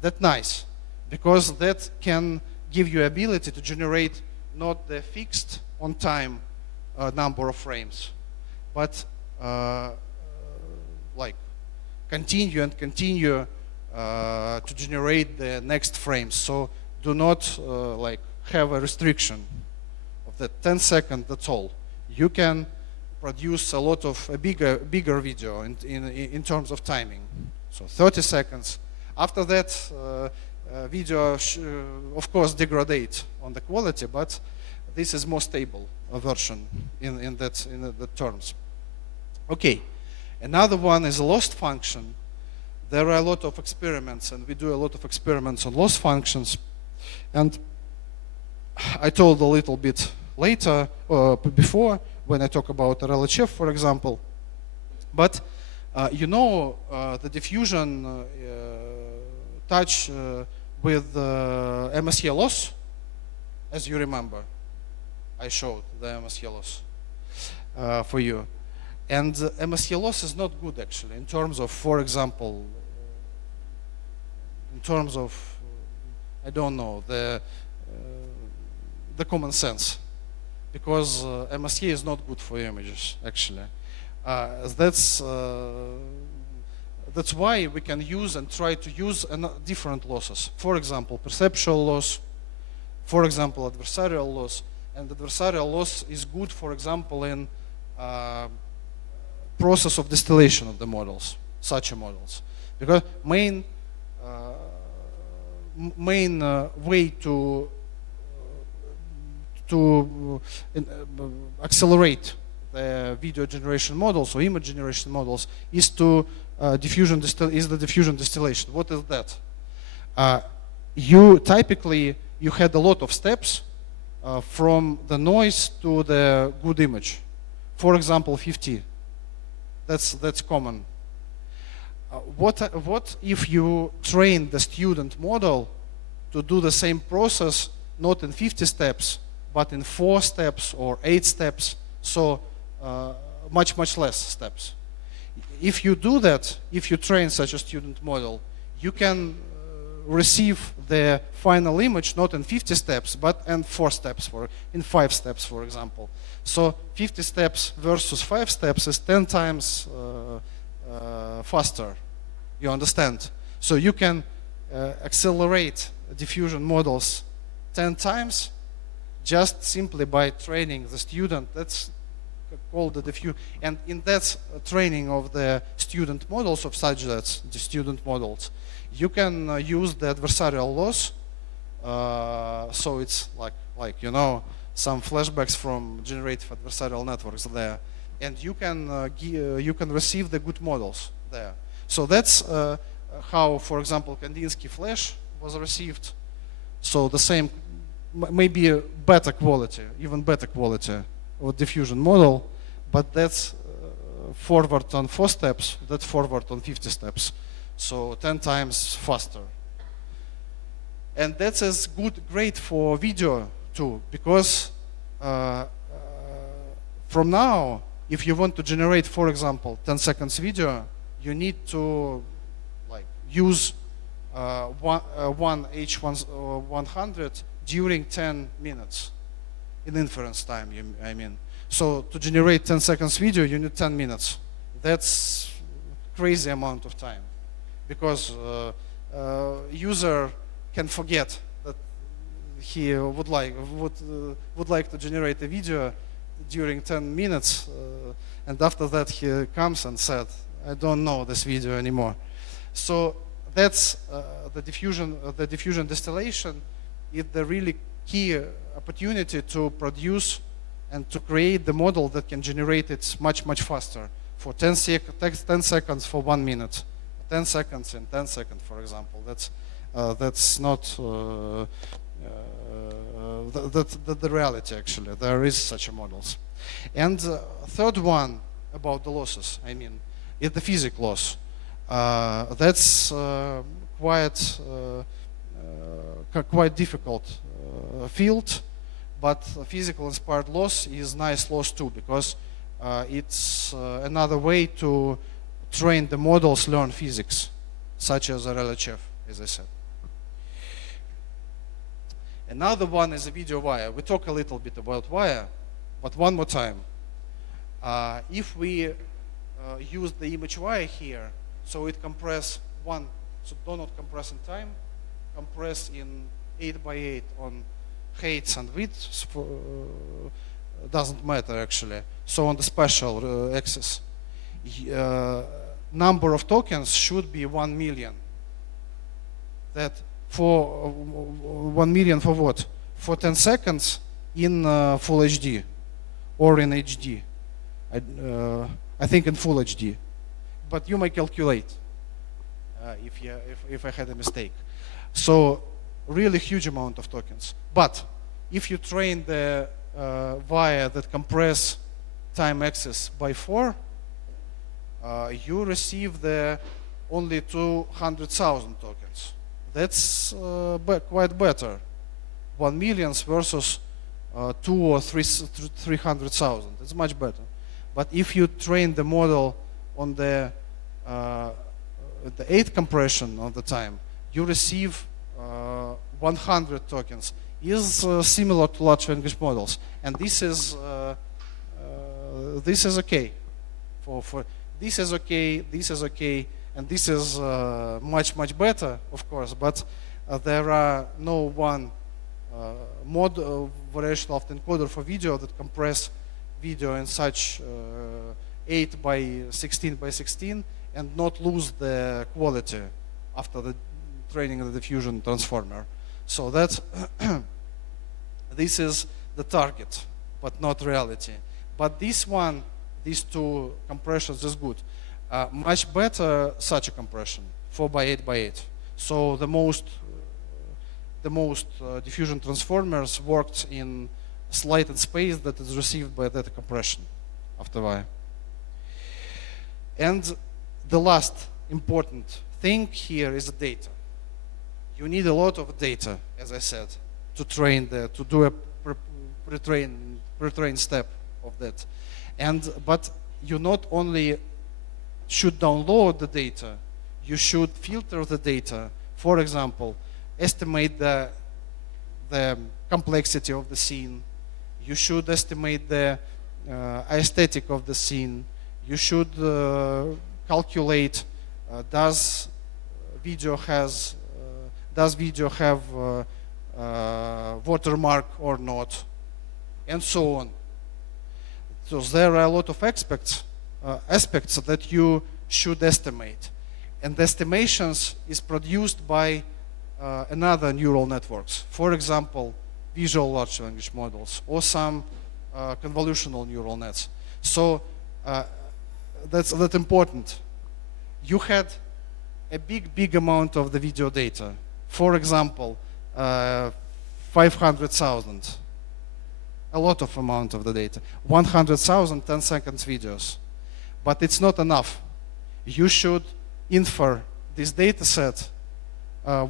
That's nice, because that can give you ability to generate not the fixed on time number of frames, but like continue and continue to generate the next frames. So do not like have a restriction of that 10 seconds, that's all. You can produce a lot of a bigger video in terms of timing. So 30 seconds. After that, video of course degrade on the quality, but this is more stable version in that terms. Okay, another one is a loss function. There are a lot of experiments, and we do a lot of experiments on loss functions. And I told a little bit later, before, when I talk about RLHF, for example. But you know, the diffusion touch with MSE loss, as you remember. I showed the MSE loss for you. And MSE loss is not good, actually, in terms of, for example, in terms of, I don't know, the common sense. Because MSE is not good for images, actually. That's why we can use and try to use different losses. For example, perceptual loss, for example, adversarial loss. And adversarial loss is good, for example, in process of distillation of the models, such models. Because main way to accelerate the video generation models or image generation models is to the diffusion distillation. What is that? You typically had a lot of steps from the noise to the good image. For example, 50. That's common. What if you train the student model to do the same process not in 50 steps, but in 4 steps or 8 steps, so much less steps? If you do that, if you train such a student model, you can receive the final image not in 50 steps, but in 4 steps, in 5 steps, for example. So 50 steps versus 5 steps is 10 times faster, you understand? So you can accelerate diffusion models 10 times just simply by training the student. That's called the diffusion. And in that training of the student models of subjects, the student models, you can use the adversarial loss. So it's like you know, some flashbacks from generative adversarial networks there, and you can receive the good models there. So that's how, for example, Kandinsky flash was received. So the same, maybe a better quality, even better quality of diffusion model, but that's forward on 4 steps, that's forward on 50 steps. So 10 times faster. And that's as great for video too, because from now, if you want to generate, for example, 10 seconds video, you need to use one H100 during 10 minutes in inference time, I mean. So to generate 10 seconds video, you need 10 minutes. That's crazy amount of time, because user can forget that he would like to generate a video during 10 minutes, and after that he comes and said, I don't know this video anymore. So that's the diffusion distillation is the really key opportunity to produce and to create the model that can generate it much faster for 10 seconds for 1 minute, 10 seconds in 10 seconds, for example. That's not the reality, actually. There is such a models. And third one about the losses, I mean, is the physics loss. That's quite difficult field, but physical inspired loss is nice loss too, because it's another way to train the models learn physics, such as RLHF, as I said. Another one is a video wire. We talk a little bit about wire, but one more time. If we use the image wire here, so it compress one, so do not compress in time, compress in 8 by 8 on heights and widths, doesn't matter actually. So on the spatial axis, number of tokens should be 1 million. That for 1 million for what? For 10 seconds in full HD or in HD. I think in full HD. But you may calculate if I had a mistake. So really huge amount of tokens. But if you train the wire that compress time axis by 4, you receive the only 200,000 tokens. That's quite better. 1 million versus 2 or 300,000. It's much better. But if you train the model on the 8 compression of the time, you receive 100 tokens. Is similar to large language models, and this is okay. For this is okay, and this is much better, of course. But there are no one variational encoder for video that compress video in such 8 by 16 by 16 and not lose the quality after the training of the diffusion transformer. So that's this is the target, but not reality. But this one, these two compressions is good. Much better such a compression, 4 by 8 by 8. So the most diffusion transformers worked in slighted space that is received by that compression after wire. And the last important thing here is the data. You need a lot of data, as I said, to train to do a pre-train step of that. But you not only should download the data, you should filter the data. For example, estimate the complexity of the scene. You should estimate the aesthetic of the scene. You should calculate does video have watermark or not, and so on. So there are a lot of aspects that you should estimate, and the estimations is produced by another neural networks. For example, visual large language models or some convolutional neural nets. So that's important. You had a big amount of the video data. For example, 500,000. A lot of amount of the data. 100,000 10 seconds videos. But it's not enough. You should infer this data set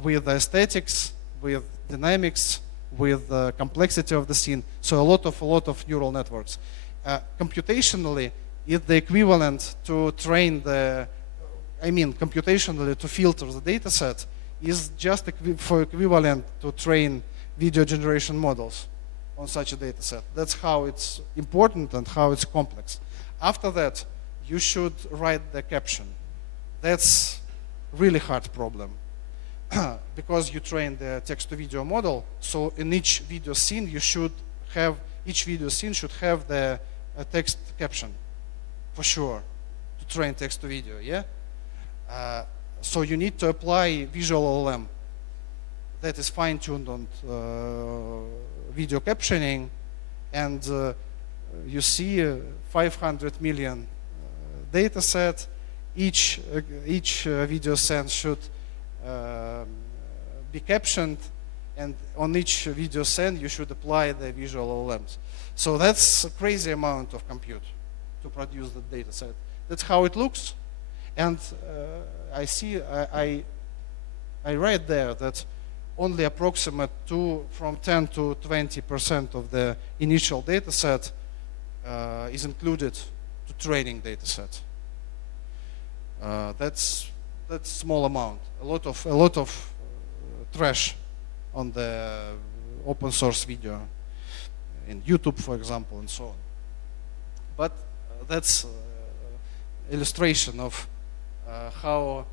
with aesthetics, with dynamics, with the complexity of the scene. So a lot of neural networks. Computationally, it's the equivalent to train computationally to filter the data set is just equivalent to train video generation models on such a data set. That's how it's important and how it's complex. After that, you should write the caption. That's really hard problem because you train the text-to-video model. So in each video scene, each video scene should have the text caption for sure to train text-to-video. Yeah. So you need to apply visual LLM that is fine-tuned on video captioning, and you see 500 million data set. Each video scene should be captioned, and on each video scene you should apply the visual LLMs. So that's a crazy amount of compute to produce the data set. That's how it looks. And I read there that only approximate from 10 to 20% of the initial data set is included to training data set. That's small amount. A lot of trash on the open source video in YouTube, for example, and so on. But that's illustration of how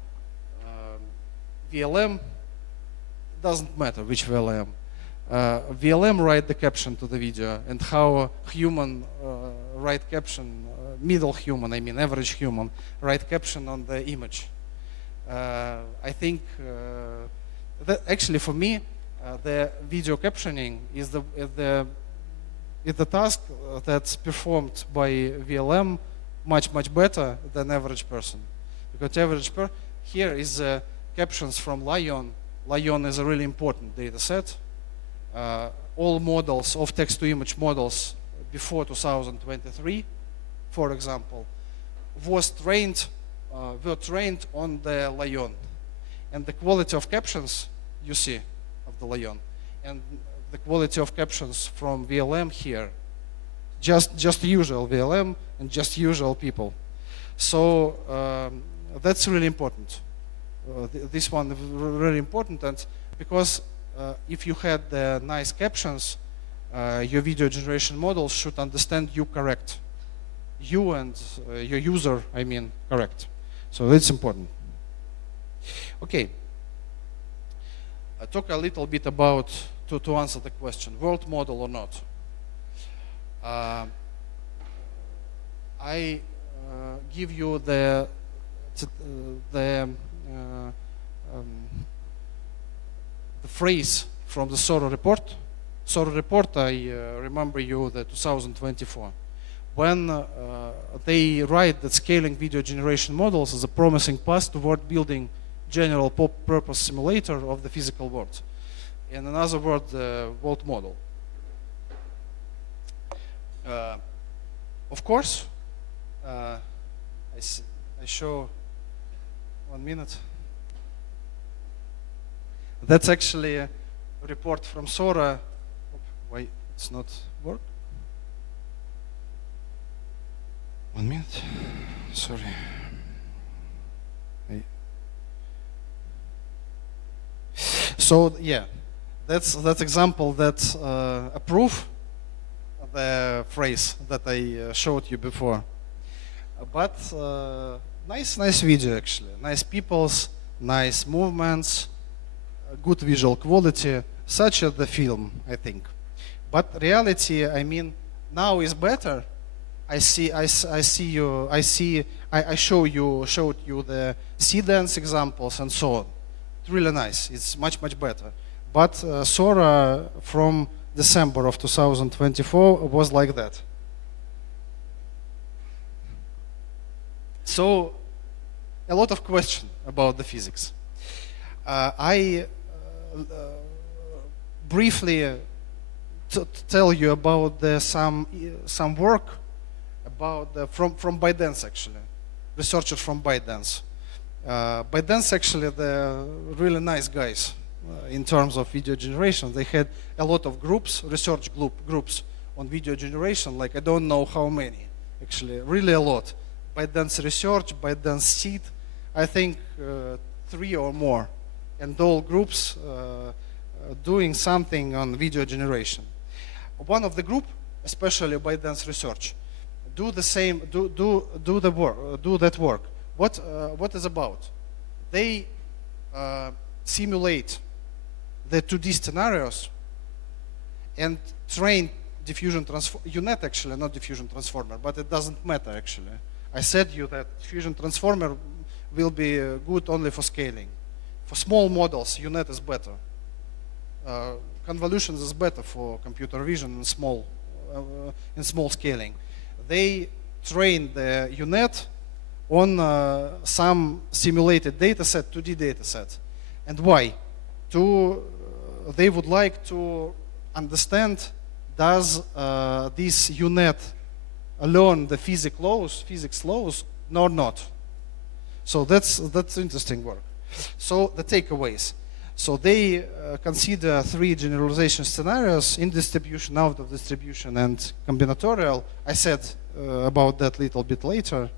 VLM doesn't matter which VLM. VLM write the caption to the video, and how human write caption, middle human, I mean average human, write caption on the image. I think that actually for me, the video captioning is the task that's performed by VLM much better than average person, because here is captions from Lion. Lion is a really important data set. All models of text-to-image models before 2023, for example, were trained on the Lion, and the quality of captions you see of the Lion, and the quality of captions from VLM here, just usual VLM and just usual people. So that's really important. This one is really important, and because if you had the nice captions, your video generation models should understand you correct. You and your user, I mean, correct. So it's important. Okay. I talk a little bit about, to answer the question, world model or not. I give you the phrase from the Sora report. Sora report, I remember you the 2024. When they write that scaling video generation models is a promising path toward building general purpose simulator of the physical world. In another word, the world model. Of course, I show 1 minute. That's actually a report from Sora. Why it's not work? 1 minute. Sorry. So yeah, that's example that approve the phrase that I showed you before. But nice video actually. Nice peoples, nice movements, good visual quality, such as the film, I think. But reality, I mean, now is better. I showed you the sea dance examples and so on. It's really nice. It's much better. But Sora from December of 2024 was like that. So a lot of questions about the physics. I briefly tell you about some work about from ByteDance actually, researchers from ByteDance. ByteDance actually they're really nice guys in terms of video generation. They had a lot of groups, research groups on video generation. Like I don't know how many actually, really a lot. ByteDance research, ByteDance seed, I think 3 or more, and all groups doing something on video generation. One of the group, especially ByteDance research, do the same, do that work. What is about? They simulate the 2D scenarios and train diffusion transformer, UNet actually, not diffusion transformer, but it doesn't matter actually. I said you that diffusion transformer will be good only for scaling. For small models, UNet is better. Convolutions is better for computer vision and small scaling. They train the UNet on some simulated data set, 2D data set. And why? They would like to understand, does this UNet learn the physics laws or not? So that's interesting work. So the takeaways. So they consider 3 generalization scenarios: in distribution, out of distribution, and combinatorial. I said about that a little bit later.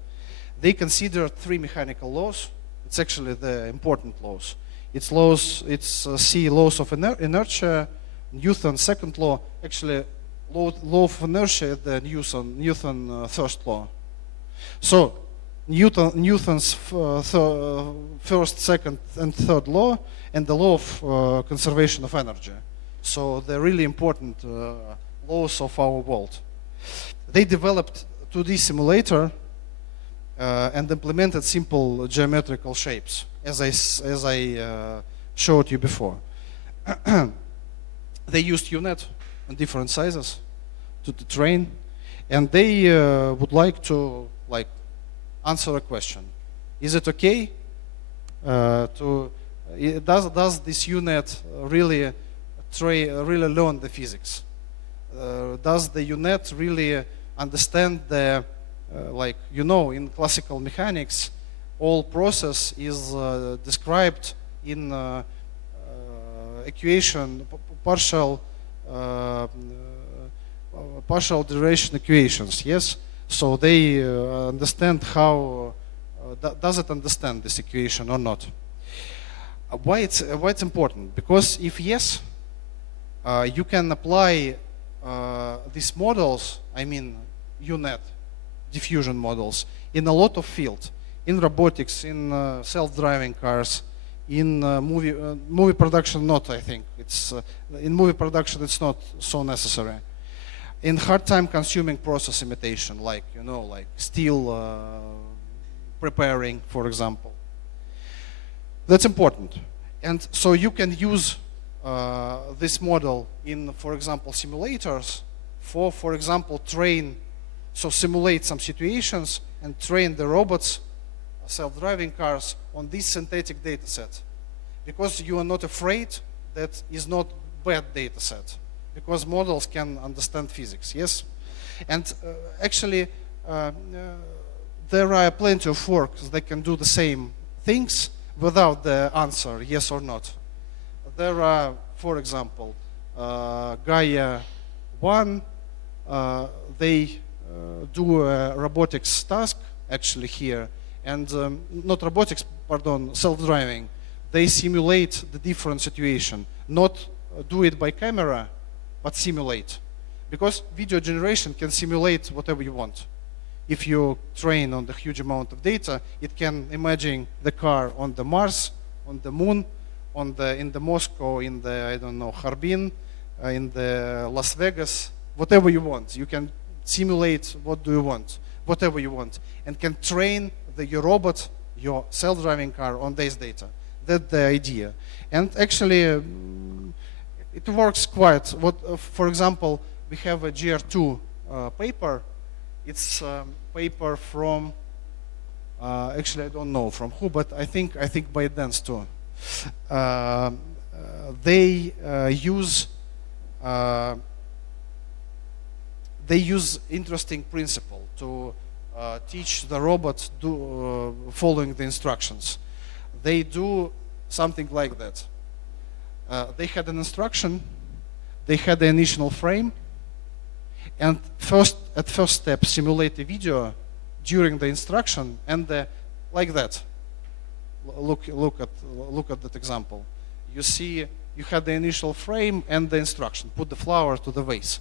They consider 3 mechanical laws. It's actually the important laws. It's laws. It's C, laws of inertia, Newton's second law. Actually, law of inertia is the Newton first law. So Newton's first, second, and third law, and the law of conservation of energy. So the really important laws of our world. They developed 2D simulator and implemented simple geometrical shapes, as I showed you before. They used UNet in different sizes to train, and they would like to answer a question: is it okay does this UNet really learn the physics? Does the UNet really understand the in classical mechanics, all process is described in equation, partial derivation equations, yes? So they understand how, does it understand this equation or not? Why it's important? Because if yes, you can apply these models, I mean UNet, diffusion models, in a lot of fields. In robotics, in self-driving cars, in movie production, not, I think. It's in movie production, it's not so necessary. In hard time consuming process imitation, like steel preparing, for example. That's important. And so you can use this model in, for example, simulators for example, simulate some situations and train the robots, self-driving cars, on this synthetic data set. Because you are not afraid that is not bad data set. Because models can understand physics, yes? And actually, there are plenty of works that can do the same things without the answer, yes or not. There are, for example, Gaia 1, they do a robotics task, actually here, and not robotics, pardon, self-driving. They simulate the different situation, not do it by camera, but simulate. Because video generation can simulate whatever you want. If you train on the huge amount of data, it can imagine the car on the Mars, on the moon, in the Moscow, in the, I don't know, Harbin, in the Las Vegas, whatever you want. You can simulate what do you want, whatever you want, and can train your robot, your self-driving car on this data. That's the idea. And actually, it works quite. For example, we have a GR2 paper. It's a paper from, actually I don't know from who, but I think by Dance too. They use interesting principle to teach the robot following the instructions. They do something like that. They had an instruction, they had the initial frame, and at first step simulate the video during the instruction, and like that. Look at that example. You see, you had the initial frame and the instruction. Put the flower to the vase.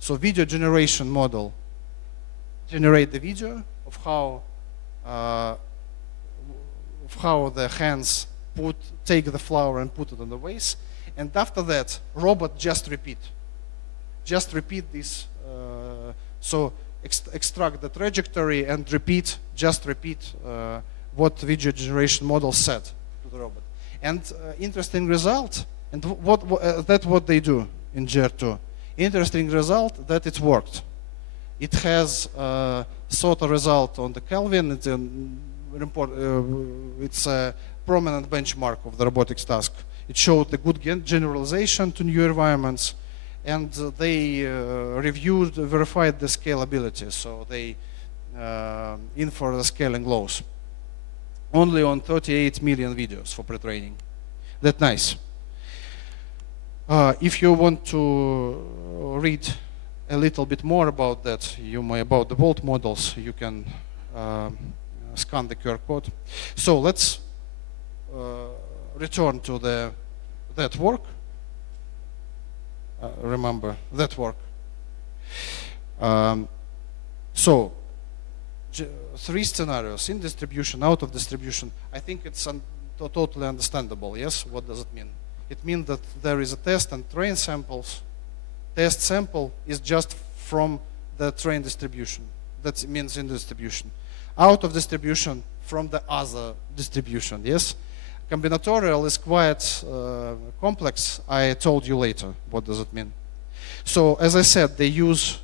So video generation model generate the video of how the hands take the flower and put it on the vase, and after that, robot just repeat this. So extract the trajectory and just repeat what video generation model said to the robot. And interesting result, and that's what they do in GR2. Interesting result that it worked. It has sort of result on the Kelvin. It's a prominent benchmark of the robotics task. It showed a good generalization to new environments, and they verified the scalability. So they infer the scaling laws. only on 38 million videos for pre-training. That's nice. If you want to read a little bit more about that, about the vault models, you can scan the QR code. So let's return to that work. Remember that work. So 3 scenarios: in distribution, out of distribution. I think it's totally understandable. Yes, what does it mean? It means that there is a test and train samples. Test sample is just from the train distribution. That means in distribution. Out of distribution, from the other distribution. Yes. Combinatorial is quite complex. I told you later what does it mean. So as I said, they use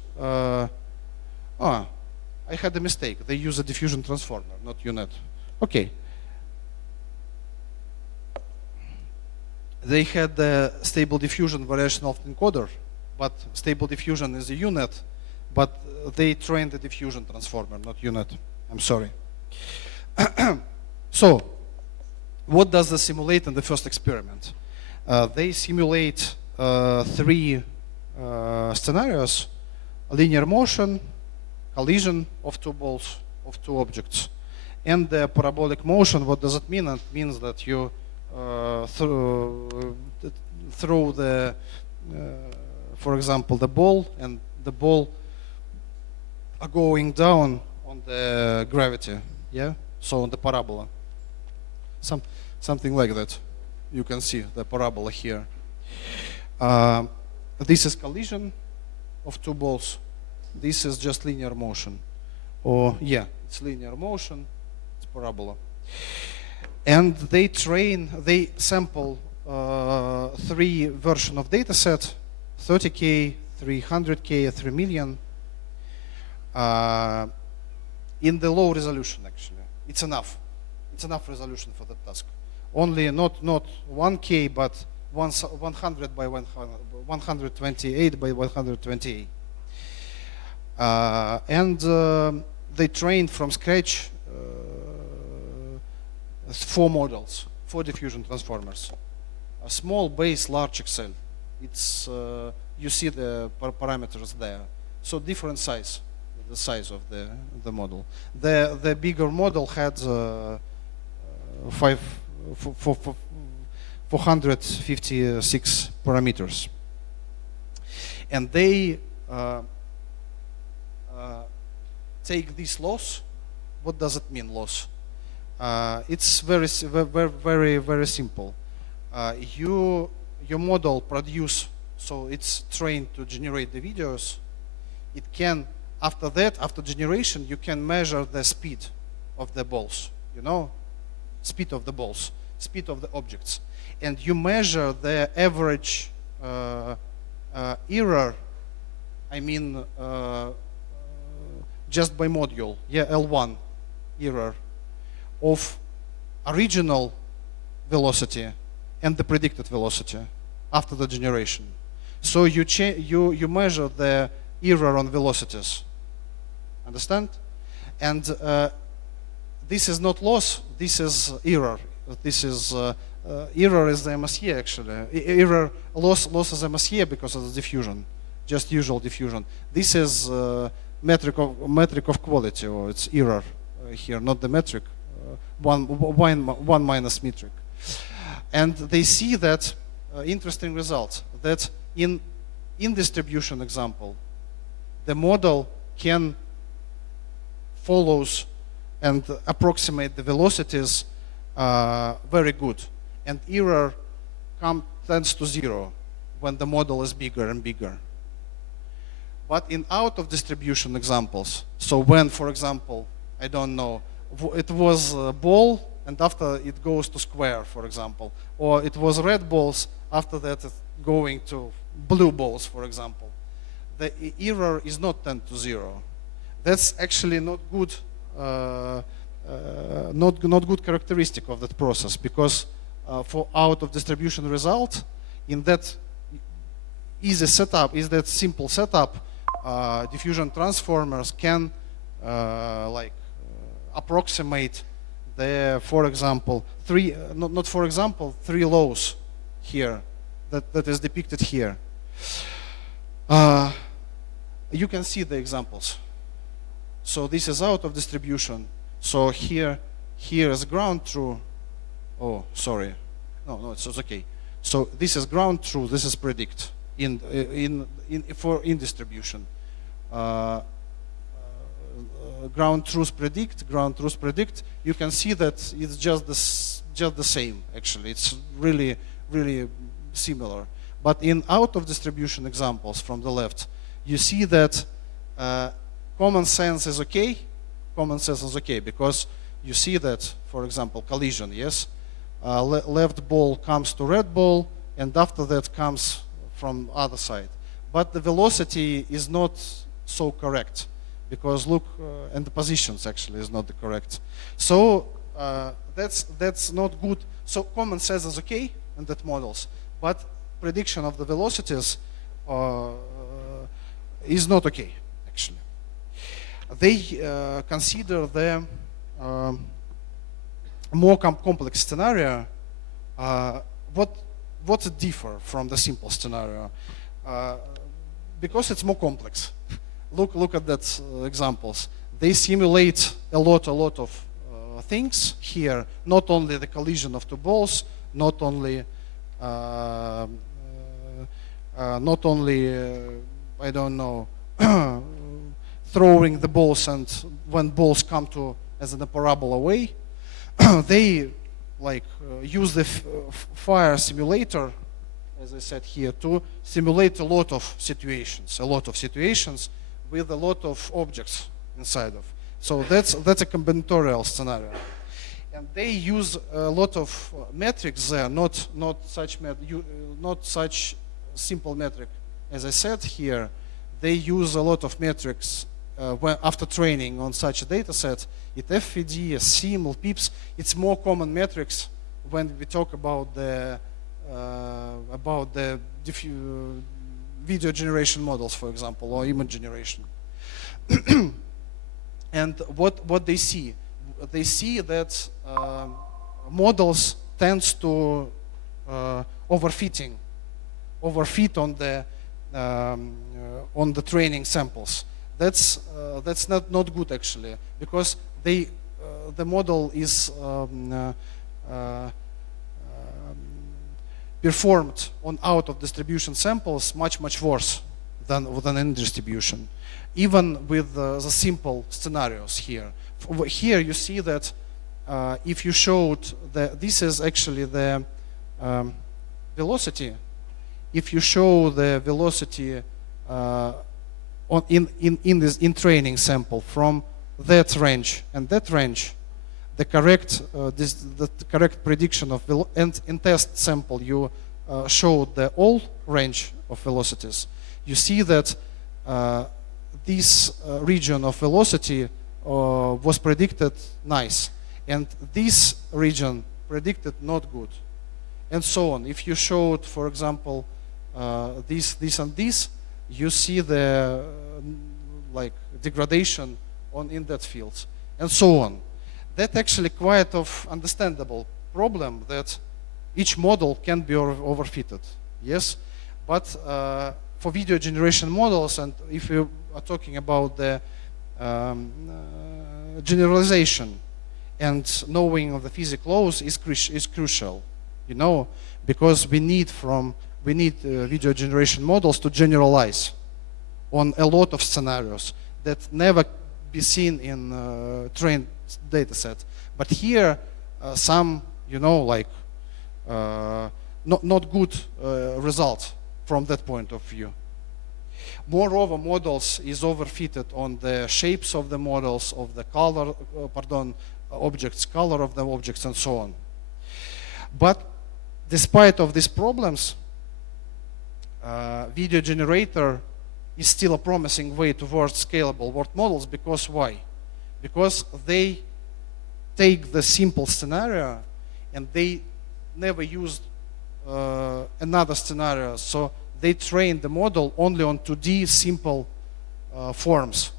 I had a mistake. They use a diffusion transformer, not UNet. Okay. They had the stable diffusion variation of encoder, but stable diffusion is a UNet, but they trained the diffusion transformer, not UNet. I'm sorry. So, what does they simulate in the first experiment? They simulate 3 scenarios: linear motion, collision of 2 balls, of 2 objects, and the parabolic motion. What does it mean? It means that you throw the, for example, the ball, and the ball are going down on the gravity, yeah? So on the parabola. Something like that. You can see the parabola here. This is collision of 2 balls. This is just linear motion. Or, yeah, it's linear motion, it's parabola. And they sample 3 versions of data set: 30K, 300K, 3 million. In the low resolution, actually. It's enough. It's enough resolution for that task. Only not 1K, but 100 by 128 by 128. And they trained from scratch 4 models, 4 diffusion transformers. A small base, large Excel. It's you see the parameters there. So different size, the size of the model. The bigger model had 456 parameters, and they take this loss. What does it mean, loss? It's very simple. Your model produce, so it's trained to generate the videos. It can, after that, after generation, you can measure the speed of the balls. You know, speed of the balls, speed of the objects, and you measure the average error. I mean, just by module, yeah, L1 error of original velocity and the predicted velocity after the generation. So you measure the error on velocities. Understand? And this is not loss. This is error. This is error is the MSE actually. Error loss is MSE because of the diffusion, just usual diffusion. This is metric of quality, or it's error here, not the metric. One minus metric. And they see that interesting result, that in distribution example, the model can follows and approximate the velocities very good, and error tends to 0 when the model is bigger and bigger. But in out of distribution examples, so when, for example, I don't know, it was a ball and after it goes to square, for example, or it was red balls, after that it's going to blue balls, for example, the error is not 10 to 0. That's actually not good, not good characteristic of that process, because for out of distribution result, in that easy setup, is that simple setup, diffusion transformers can approximate for example, three laws here that is depicted here. You can see the examples. So this is out of distribution. So here is ground truth. Oh, sorry. No, it's okay. So this is ground truth. This is predict in distribution. Ground truth predict. You can see that it's just the same. Actually, it's really similar. But in out of distribution examples from the left, you see that common sense is okay. Common sense is okay because you see that, for example, collision. Yes, left ball comes to red ball, and after that comes from other side. But the velocity is not so correct because look, and the positions actually is not the correct. So that's not good. So common sense is okay in that models, but prediction of the velocities is not okay actually. They consider the more complex scenario. What's it differ from the simple scenario? Because it's more complex. Look at that examples. They simulate a lot of things here. Not only the collision of two balls, not only I don't know, throwing the balls, and when balls come to as in a parabola way, they use the fire simulator, as I said here, to simulate a lot of situations with a lot of objects inside of. So that's a combinatorial scenario, and they use a lot of metrics there, not such simple metric. As I said here, they use a lot of metrics after training on such a data set. It FVD, SIM, PIPS. It's more common metrics when we talk about the video generation models, for example, or image generation. And what they see that models tends to overfit on the training samples. That's not good actually, because the model is performed on out of distribution samples much worse than in distribution, even with the simple scenarios here. Here you see that if you showed this is actually the velocity. If you show the velocity in training sample from that range and that range, the correct prediction of and in test sample you showed the all range of velocities. You see that this region of velocity was predicted nice, and this region predicted not good, and so on. If you showed, for example, this and this, you see the degradation in that field, and so on. That's actually quite of understandable problem that each model can be overfitted. Yes, but for video generation models, and if you are talking about the generalization and knowing of the physics laws is crucial, because we need video generation models to generalize on a lot of scenarios that never be seen in trained data set. But here some not good result from that point of view. Moreover, models is overfitted on the shapes of the models, of the color, objects, color of the objects, and so on. But despite of these problems, video generator is still a promising way towards scalable world models. Because why? Because they take the simple scenario and they never used another scenario. So they train the model only on 2D simple forms,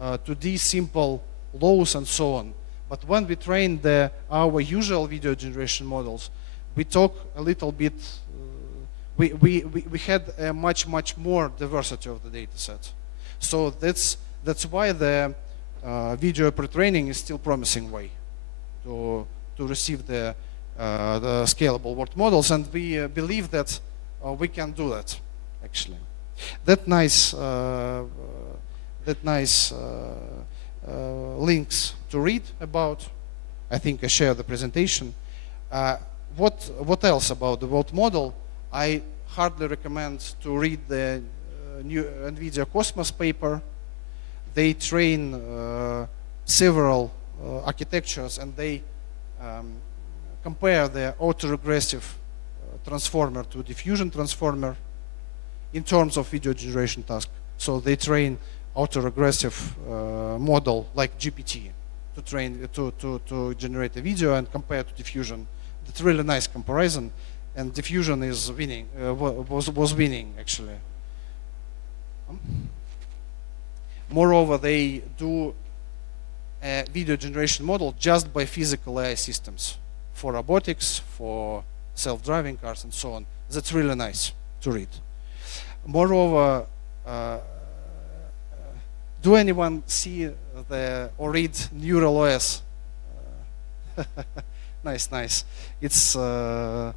2D simple laws and so on. But when we train our usual video generation models, we talk a little bit, we had a much more diversity of the data set. So that's why the video pre-training is still promising way to receive the scalable world models, and we believe that we can do that actually. That nice links to read about. I think I share the presentation. What else about the world model? I hardly recommend to read the new NVIDIA Cosmos paper. They train several architectures, and they compare the autoregressive transformer to diffusion transformer in terms of video generation task. So they train autoregressive model like GPT to train to generate a video and compare to diffusion. It's really nice comparison, and diffusion is winning, was winning actually. Moreover, they do a video generation model just by physical AI systems for robotics, for self-driving cars, and so on. That's really nice to read. Moreover, do anyone see or read Neural OS? Nice. It's the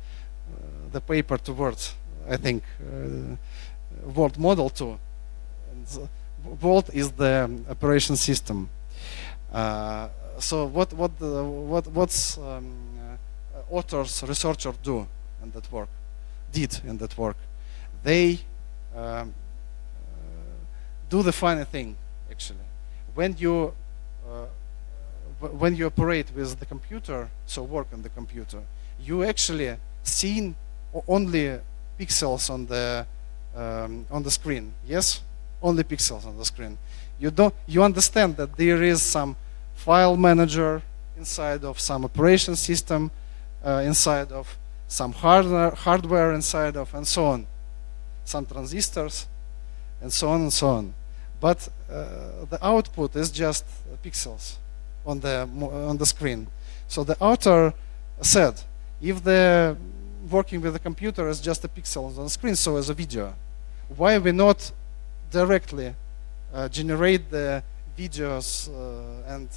paper to Word, I think, Word model too. And Word is the operation system. So what's authors, researchers do in that work? Did in that work? They do the funny thing actually. When you operate with the computer, so work on the computer, you actually see only pixels on the screen. Yes, only pixels on the screen. You understand that there is some file manager inside of some operation system, inside of some hardware inside of, and so on, some transistors, and so on and so on. But the output is just pixels on the screen. So the author said, if the working with the computer is just a pixel on the screen, so as a video, why we not directly generate the videos and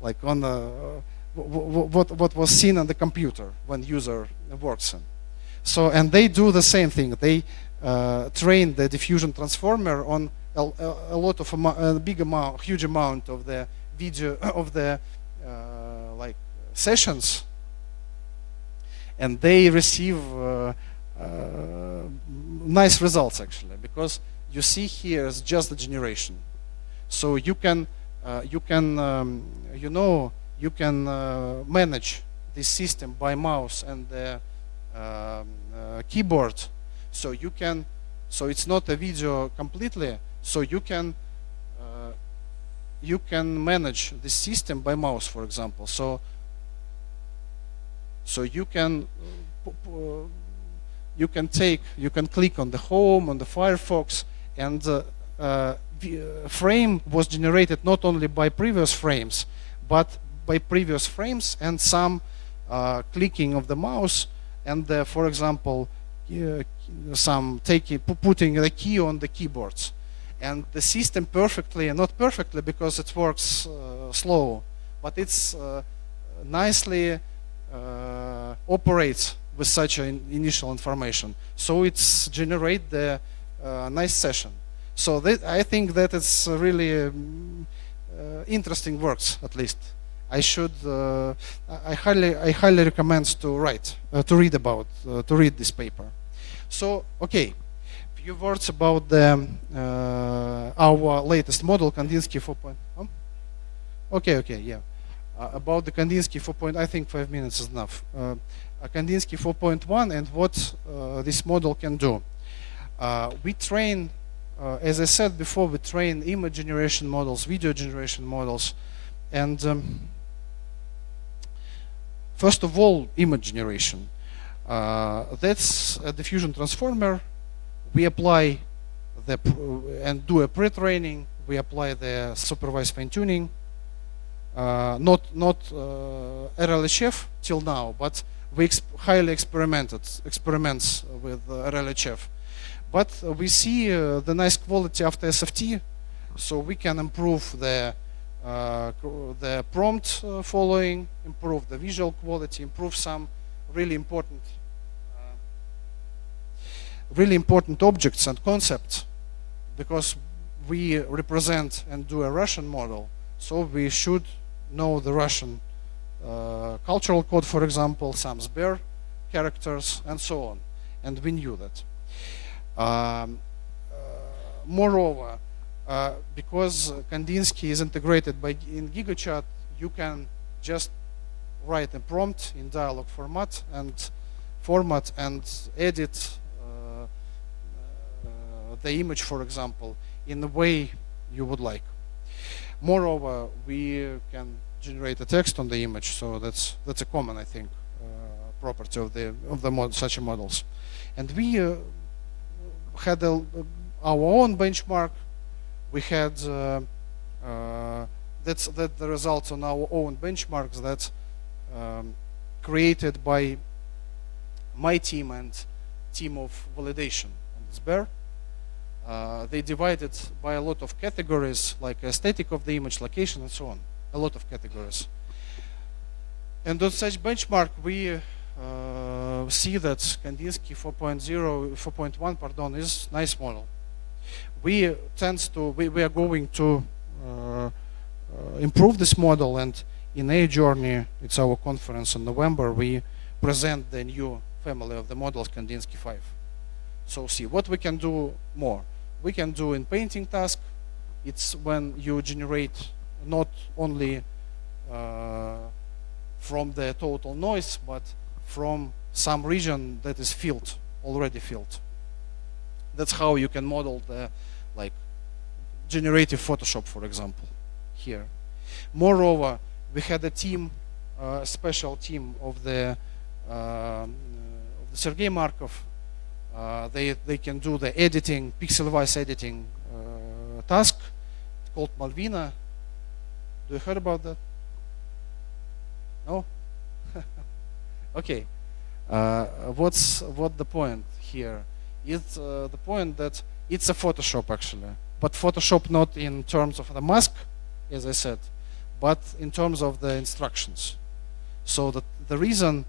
like on the what was seen on the computer when user works in. So, and they do the same thing. They train the diffusion transformer on a lot of huge amount of the video of the like sessions, and they receive nice results actually, because you see here is just the generation. So you can manage this system by mouse and the keyboard. So you can, so it's not a video completely. So you can manage the system by mouse, for example. So you can click on the home, on the Firefox, and frame was generated not only by previous frames, but by previous frames and some clicking of the mouse, and for example, some putting the key on the keyboards. And the system perfectly, not perfectly because it works slow, but it's nicely operates with such an initial information. So it's generate the nice session. So I think that it's really interesting works, at least. I highly recommend to read this paper. So, okay, few words about our latest model, Kandinsky 4.1. Okay, yeah. About the Kandinsky 4. I think 5 minutes is enough. Kandinsky 4.1 and what this model can do. We train, as I said before, we train image generation models, video generation models, and first of all, image generation. That's a diffusion transformer. We apply and do a pre-training. We apply the supervised fine-tuning not RLHF till now, but we highly experiments with RLHF. But we see the nice quality after SFT, so we can improve the prompt following, improve the visual quality, improve some really important objects and concepts, because we represent and do a Russian model, so we should know the Russian cultural code, for example, some Sber characters, and so on. And we knew that. Moreover, because Kandinsky is integrated in GigaChat, you can just write a prompt in dialog format and edit the image, for example, in the way you would like. Moreover, we can generate a text on the image, so that's a common, I think, property of such models. And we had our own benchmark. We had that's the results on our own benchmarks that created by my team and team of validation on Sber. They divided by a lot of categories, like aesthetic of the image, location, and so on. A lot of categories. And on such benchmark, we see that Kandinsky 4.1, pardon, is nice model. We are going to improve this model, and in A Journey, it's our conference in November, we present the new family of the models, Kandinsky 5. So see what we can do more. We can do in painting task. It's when you generate not only from the total noise, but from some region that is already filled. That's how you can model the generative Photoshop, for example, here. Moreover, we had a team, a special team of the Sergei Markov. They can do the editing, pixel-wise editing task. It's called Malvina. Do you heard about that? No? Okay. What the point here? It's the point that it's a Photoshop actually, but Photoshop not in terms of the mask, as I said, but in terms of the instructions. So that the reason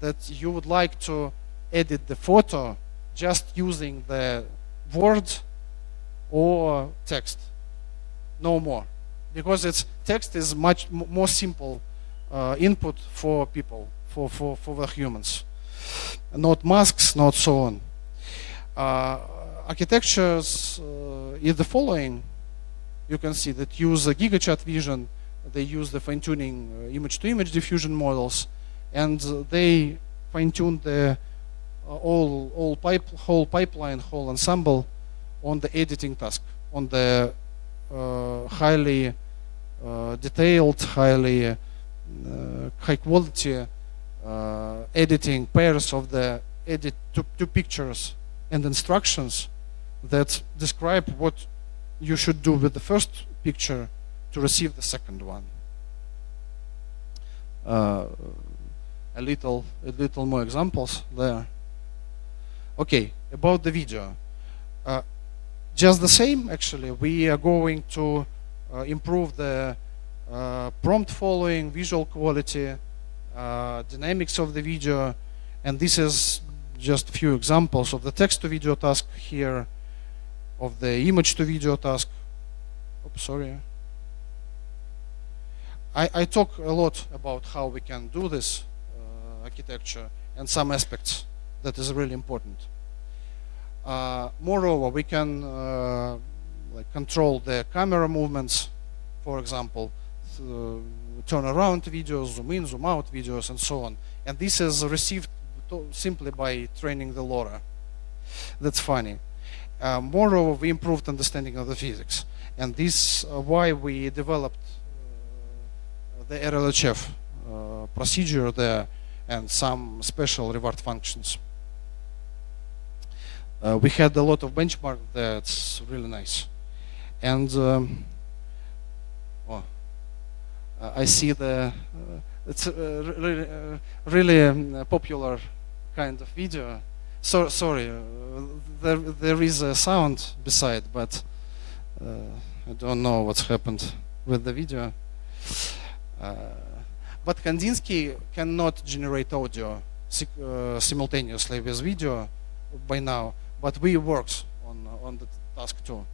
that you would like to edit the photo just using the word or text, no more, because text is much more simple input for people, for the humans, not masks, not so on. Architectures is the following. You can see that use a GigaChat vision. They use the fine-tuning image-to-image diffusion models, and they fine-tune the whole pipeline, whole ensemble on the editing task, on the highly detailed, highly high-quality editing pairs of the two pictures and instructions that describe what you should do with the first picture to receive the second one. A little more examples there. Okay, about the video. Just the same, actually. We are going to improve the prompt following, visual quality, dynamics of the video, and this is just a few examples of the text-to-video task here, of the image-to-video task. Oops, sorry. I talk a lot about how we can do this architecture and some aspects that is really important. Moreover, we can control the camera movements, for example, turn around videos, zoom in, zoom out videos, and so on. And this is received simply by training the LoRa. That's funny. Moreover, we improved understanding of the physics. And this is why we developed the RLHF procedure there and some special reward functions. We had a lot of benchmark that's really nice. And I see it's really popular kind of video. So sorry, there is a sound beside, but I don't know what's happened with the video. But Kandinsky cannot generate audio simultaneously with video by now, but we works on the task too.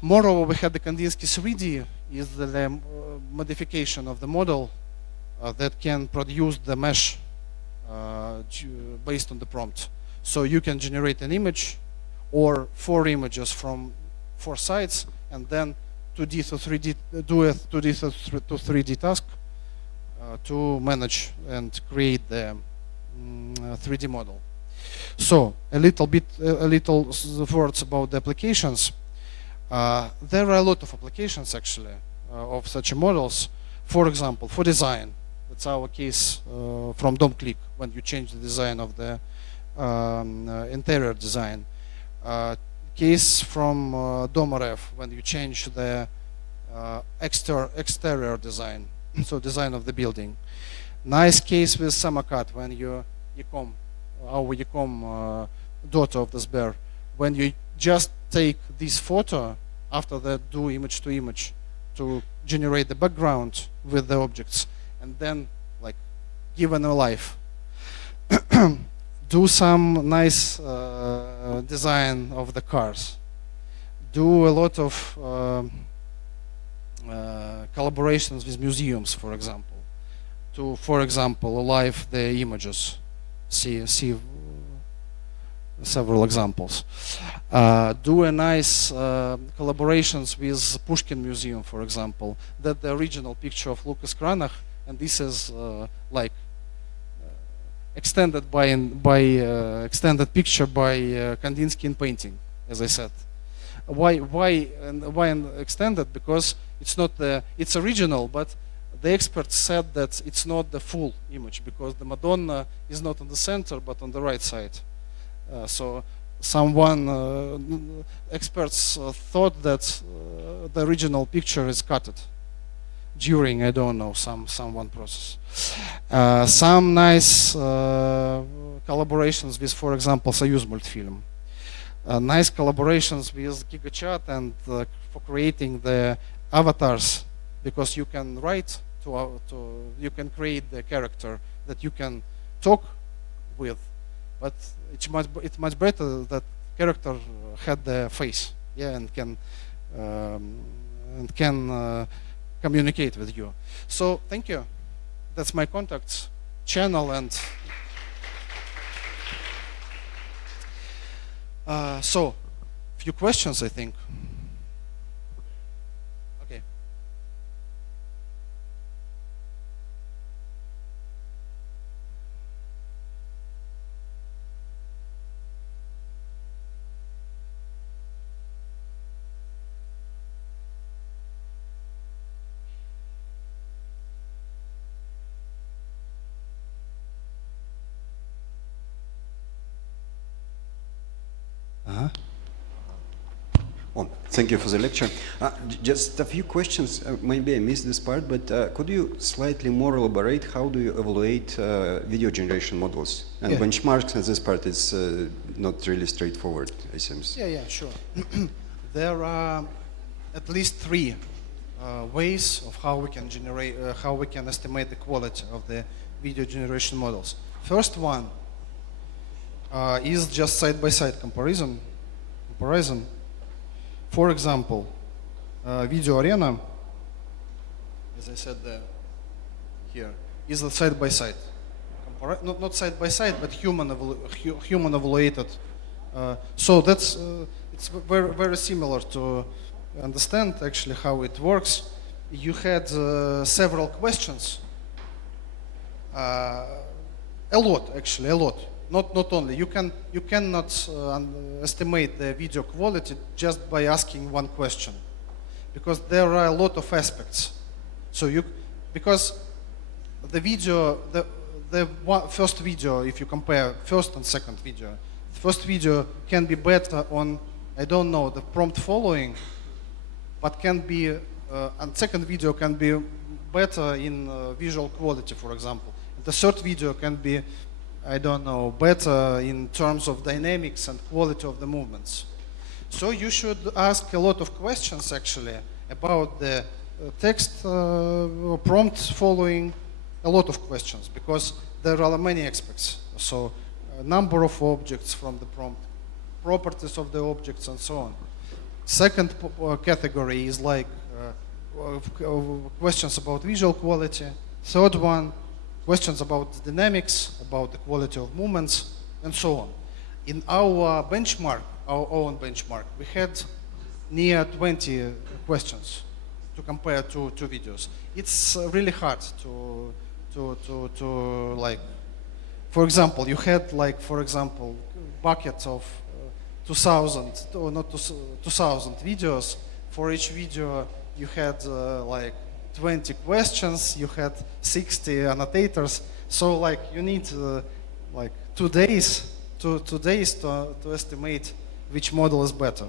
Moreover, we had the Kandinsky 3D is the modification of the model that can produce the mesh based on the prompt. So you can generate an image or 4 images from 4 sides, and then 2D to 3D, do a 2D to 3D task to manage and create the 3D model. So a little words about the applications. There are a lot of applications actually of such models. For example, for design, that's our case from DomClick when you change the design of the interior design. Case from DomRef when you change the exterior design, so design of the building. Nice case with Samokat when you our Ecom daughter of this bear, when you just take this photo, after that do image to image to generate the background with the objects, and then like give them a life. Do some nice design of the cars. Do a lot of collaborations with museums, for example. To, for example, alive the images. See several examples. Do a nice collaborations with Pushkin Museum, for example. That the original picture of Lucas Cranach, and this is like extended extended picture by Kandinsky in painting, as I said. Why extended? Because it's not it's original, but the experts said that it's not the full image because the Madonna is not on the center but on the right side. So experts thought that the original picture is cut during, I don't know, one process. Some nice collaborations with, for example, Soyuz Multfilm. Nice collaborations with GigaChat and for creating the avatars, because you can write you can create the character that you can talk with, but it's much better that character had the face, yeah, and can communicate with you. So thank you. That's my contacts channel, and so few questions, I think. Okay. Well, thank you for the lecture. Just a few questions. Maybe I missed this part, but could you slightly more elaborate how do you evaluate video generation models and benchmarks? And this part is not really straightforward, it seems. Yeah, sure. There are at least 3 ways of how we can generate, how we can estimate the quality of the video generation models. First one is just side-by-side comparison. For example, Video Arena, as I said here, is a side-by-side. Not side-by-side, but human evaluated. So that's it's very similar to understand actually how it works. You had several questions. A lot. Not only you cannot estimate the video quality just by asking one question, because there are a lot of aspects. So because the video, the first video, if you compare first and second video, the first video can be better on, I don't know, the prompt following, but can be and second video can be better in visual quality, for example. The third video can be, I don't know, better in terms of dynamics and quality of the movements. So you should ask a lot of questions actually about the text prompt following, a lot of questions, because there are many aspects. So number of objects from the prompt, properties of the objects, and so on. Second category is like questions about visual quality. Third one, questions about dynamics, about the quality of movements, and so on. In our benchmark, our own benchmark, we had near 20 questions to compare to two videos. It's really hard to like, for example, you had like, for example, bucket of 2,000, or not 2,000 videos. For each video, you had like 20 questions, you had 60 annotators. So like you need like 2 days, to estimate which model is better.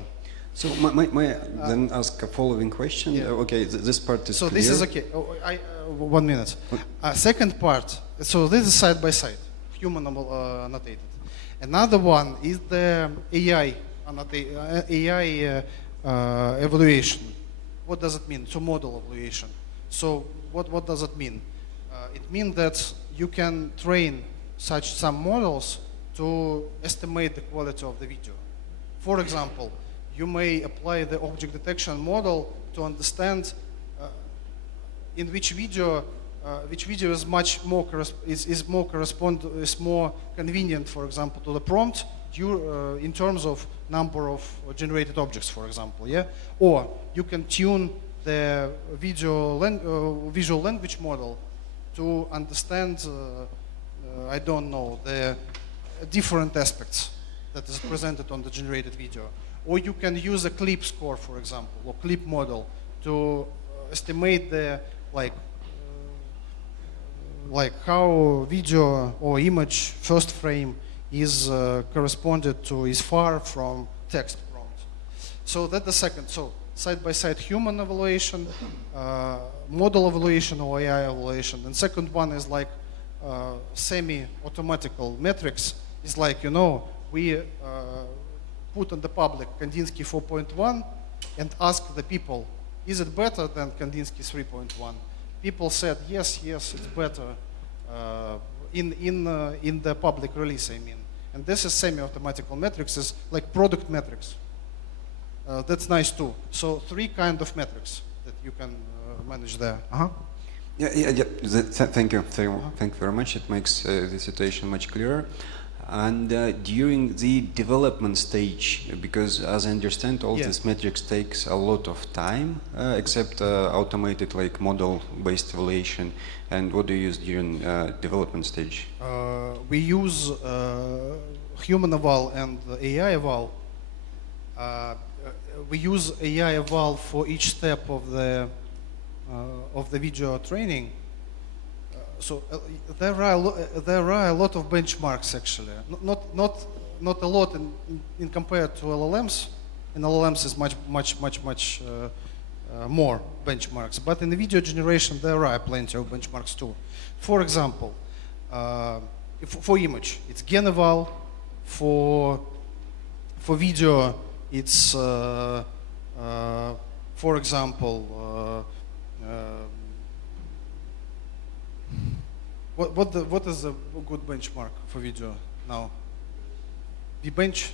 So may I then ask a following question? Yeah. Okay, this part is so clear. this is okay. 1 minute. Second part. So this is side by side, human annotated. Another one is the AI evaluation. What does it mean? So model evaluation. So what does it mean? It means that you can train some models to estimate the quality of the video. For example, you may apply the object detection model to understand in which video is much more is more convenient, for example, to the prompt in terms of number of generated objects, for example, yeah. Or you can tune the visual language model to understand, I don't know, the different aspects that is presented on the generated video. Or you can use a clip score, for example, or clip model to estimate the like how video or image first frame is corresponded to, is far from text prompt. So that's the second. So side by side human evaluation, model evaluation or AI evaluation. And second one is like semi-automatical metrics. It's like, you know, we put on the public Kandinsky 4.1 and ask the people, is it better than Kandinsky 3.1? People said, yes, it's better in the public release, I mean. And this is semi-automatical metrics, is like product metrics. That's nice too. So 3 kind of metrics that you can manage there. Yeah. Thank you. Thank you very much. It makes the situation much clearer. And during the development stage, because as I understand, all these metrics takes a lot of time, except automated like model-based evaluation. And what do you use during development stage? We use human eval and AI eval. We use AI eval for each step of the video training. So there are a lot of benchmarks actually. Not a lot in compared to LLMs. In LLMs is much more benchmarks. But in the video generation there are plenty of benchmarks too. For example, for image it's GenEval. For video it's for example. What is a good benchmark for video now? VBench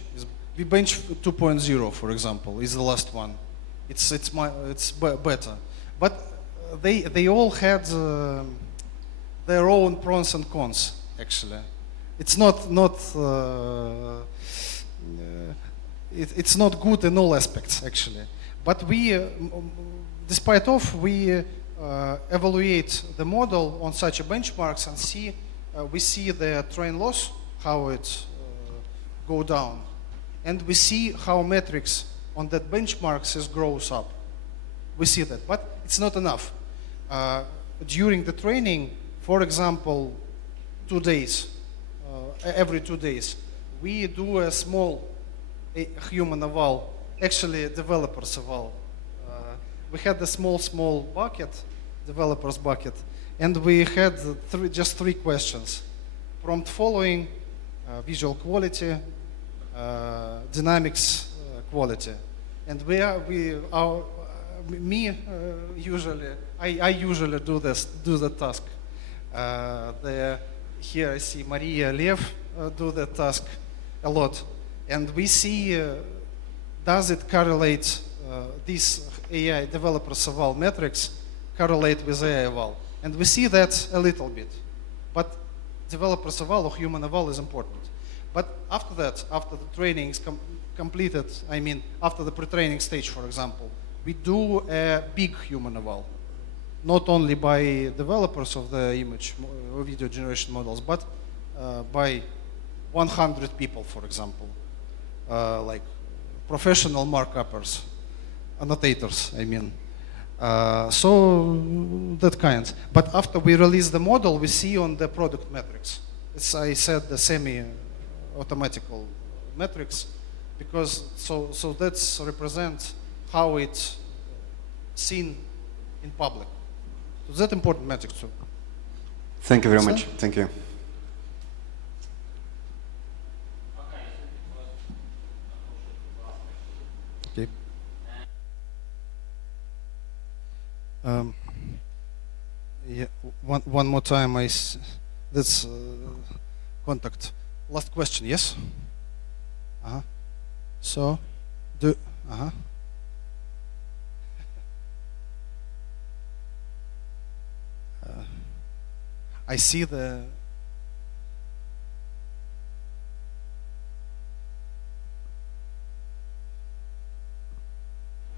2.0, for example, is the last one. It's better, but they all had their own pros and cons. Actually, it's it's not good in all aspects actually. But we, despite of we. Evaluate the model on such a benchmarks and see we see the train loss, how it go down, and we see how metrics on that benchmarks grows up. We see that, but it's not enough. During the training, for example, 2 days, every 2 days, we do a small human eval, actually developers eval. we had a small bucket, developers bucket, and we had just three questions: prompt following, visual quality, dynamics quality. And I usually do the task. Here I see Maria, Lev do the task a lot, and we see does it correlate these AI developer eval metrics correlate with AI eval, and we see that a little bit, but developer eval or human eval is important. But after that, after the training is completed, I mean, after the pre-training stage, for example, we do a big human eval, not only by developers of the image or video generation models, but by 100 people, for example, like professional markuppers, annotators, I mean. So that kind. But after we release the model, we see on the product metrics. It's, I said, the semi-automatical metrics, because so that's represents how it's seen in public. So that's important metric too. Thank you very much. Thank you. Okay. Yeah, one more time. That's contact. Last question. Yes. So, I see the.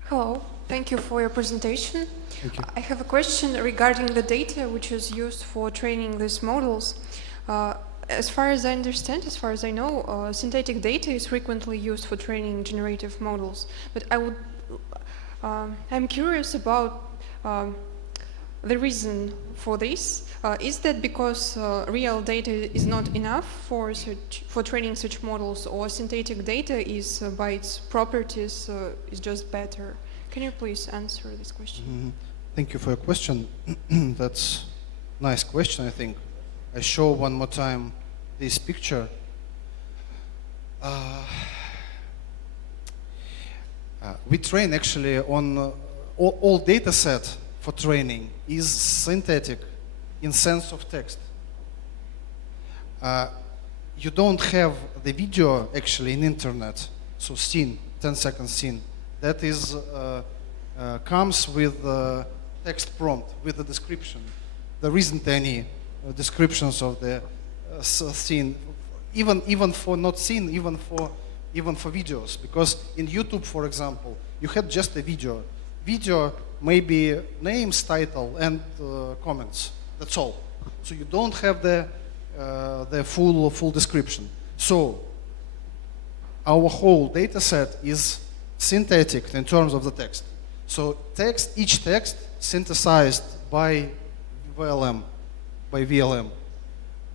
Hello, thank you for your presentation. Thank you. I have a question regarding the data which is used for training these models. As far as I understand, as far as I know, synthetic data is frequently used for training generative models. But I'm curious about the reason for this. Is that because real data is not enough for training such models, or synthetic data is by its properties is just better? Can you please answer this question? Mm-hmm. Thank you for your question. That's a nice question, I think. I show one more time this picture. We train actually on all data set for training is synthetic in sense of text. You don't have the video actually in internet, so scene, 10-second scene. That is comes with text prompt, with the description. There isn't any descriptions of the scene, even for not scene, even for videos. Because in YouTube, for example, you had just a video. Video maybe names, title, and comments. That's all. So you don't have the full description. So our whole data set is synthetic in terms of the text. So each text synthesized by VLM.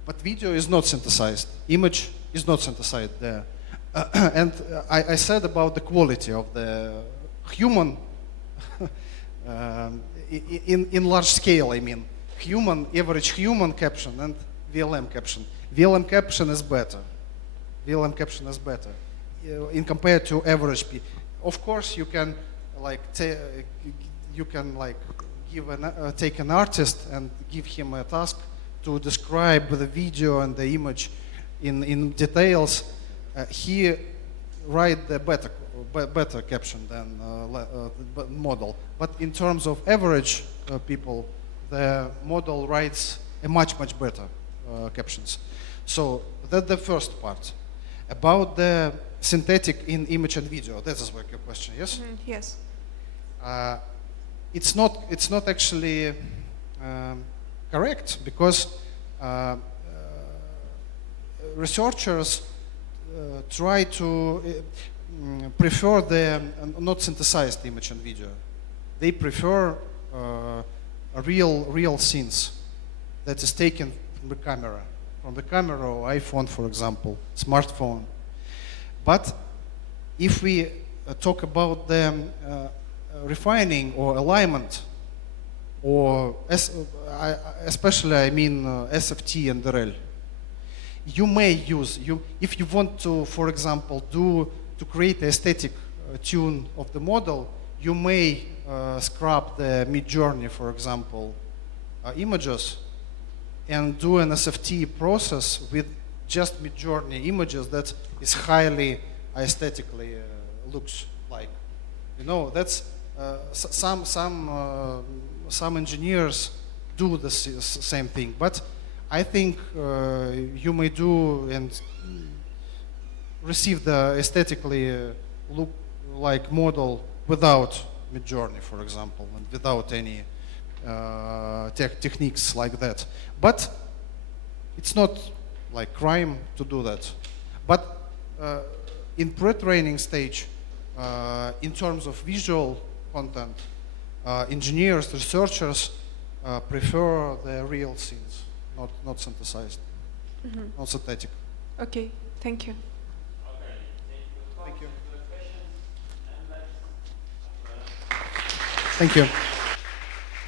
But video is not synthesized. Image is not synthesized there. And I said about the quality of the human in large scale, I mean. Average human caption and VLM caption. VLM caption is better. VLM caption is better in compared to average. Of course, you can take an artist and give him a task to describe the video and the image in details. He write the better caption than model. But in terms of average people, the model writes a much better captions. So that's the first part. About the synthetic in image and video, that is your question, yes? Yes. It's not actually correct, because researchers try to prefer the not synthesized image and video. They prefer real scenes that is taken from the camera or iPhone, for example, smartphone. But if we talk about the refining or alignment, or especially I mean SFT and RL. You may use, if you want to, for example, to create the aesthetic tune of the model, you may scrap the mid-journey, for example, images, and do an SFT process with just mid-journey images that is highly aesthetically looks like. You know, that's some engineers do the same thing, but I think you may do and receive the aesthetically look like model without mid-journey, for example, and without any techniques like that. But it's not like crime to do that. But in pre-training stage, in terms of visual content, engineers, researchers prefer the real scenes, not synthesized, not synthetic. Okay, thank you. Thank you. Thank you.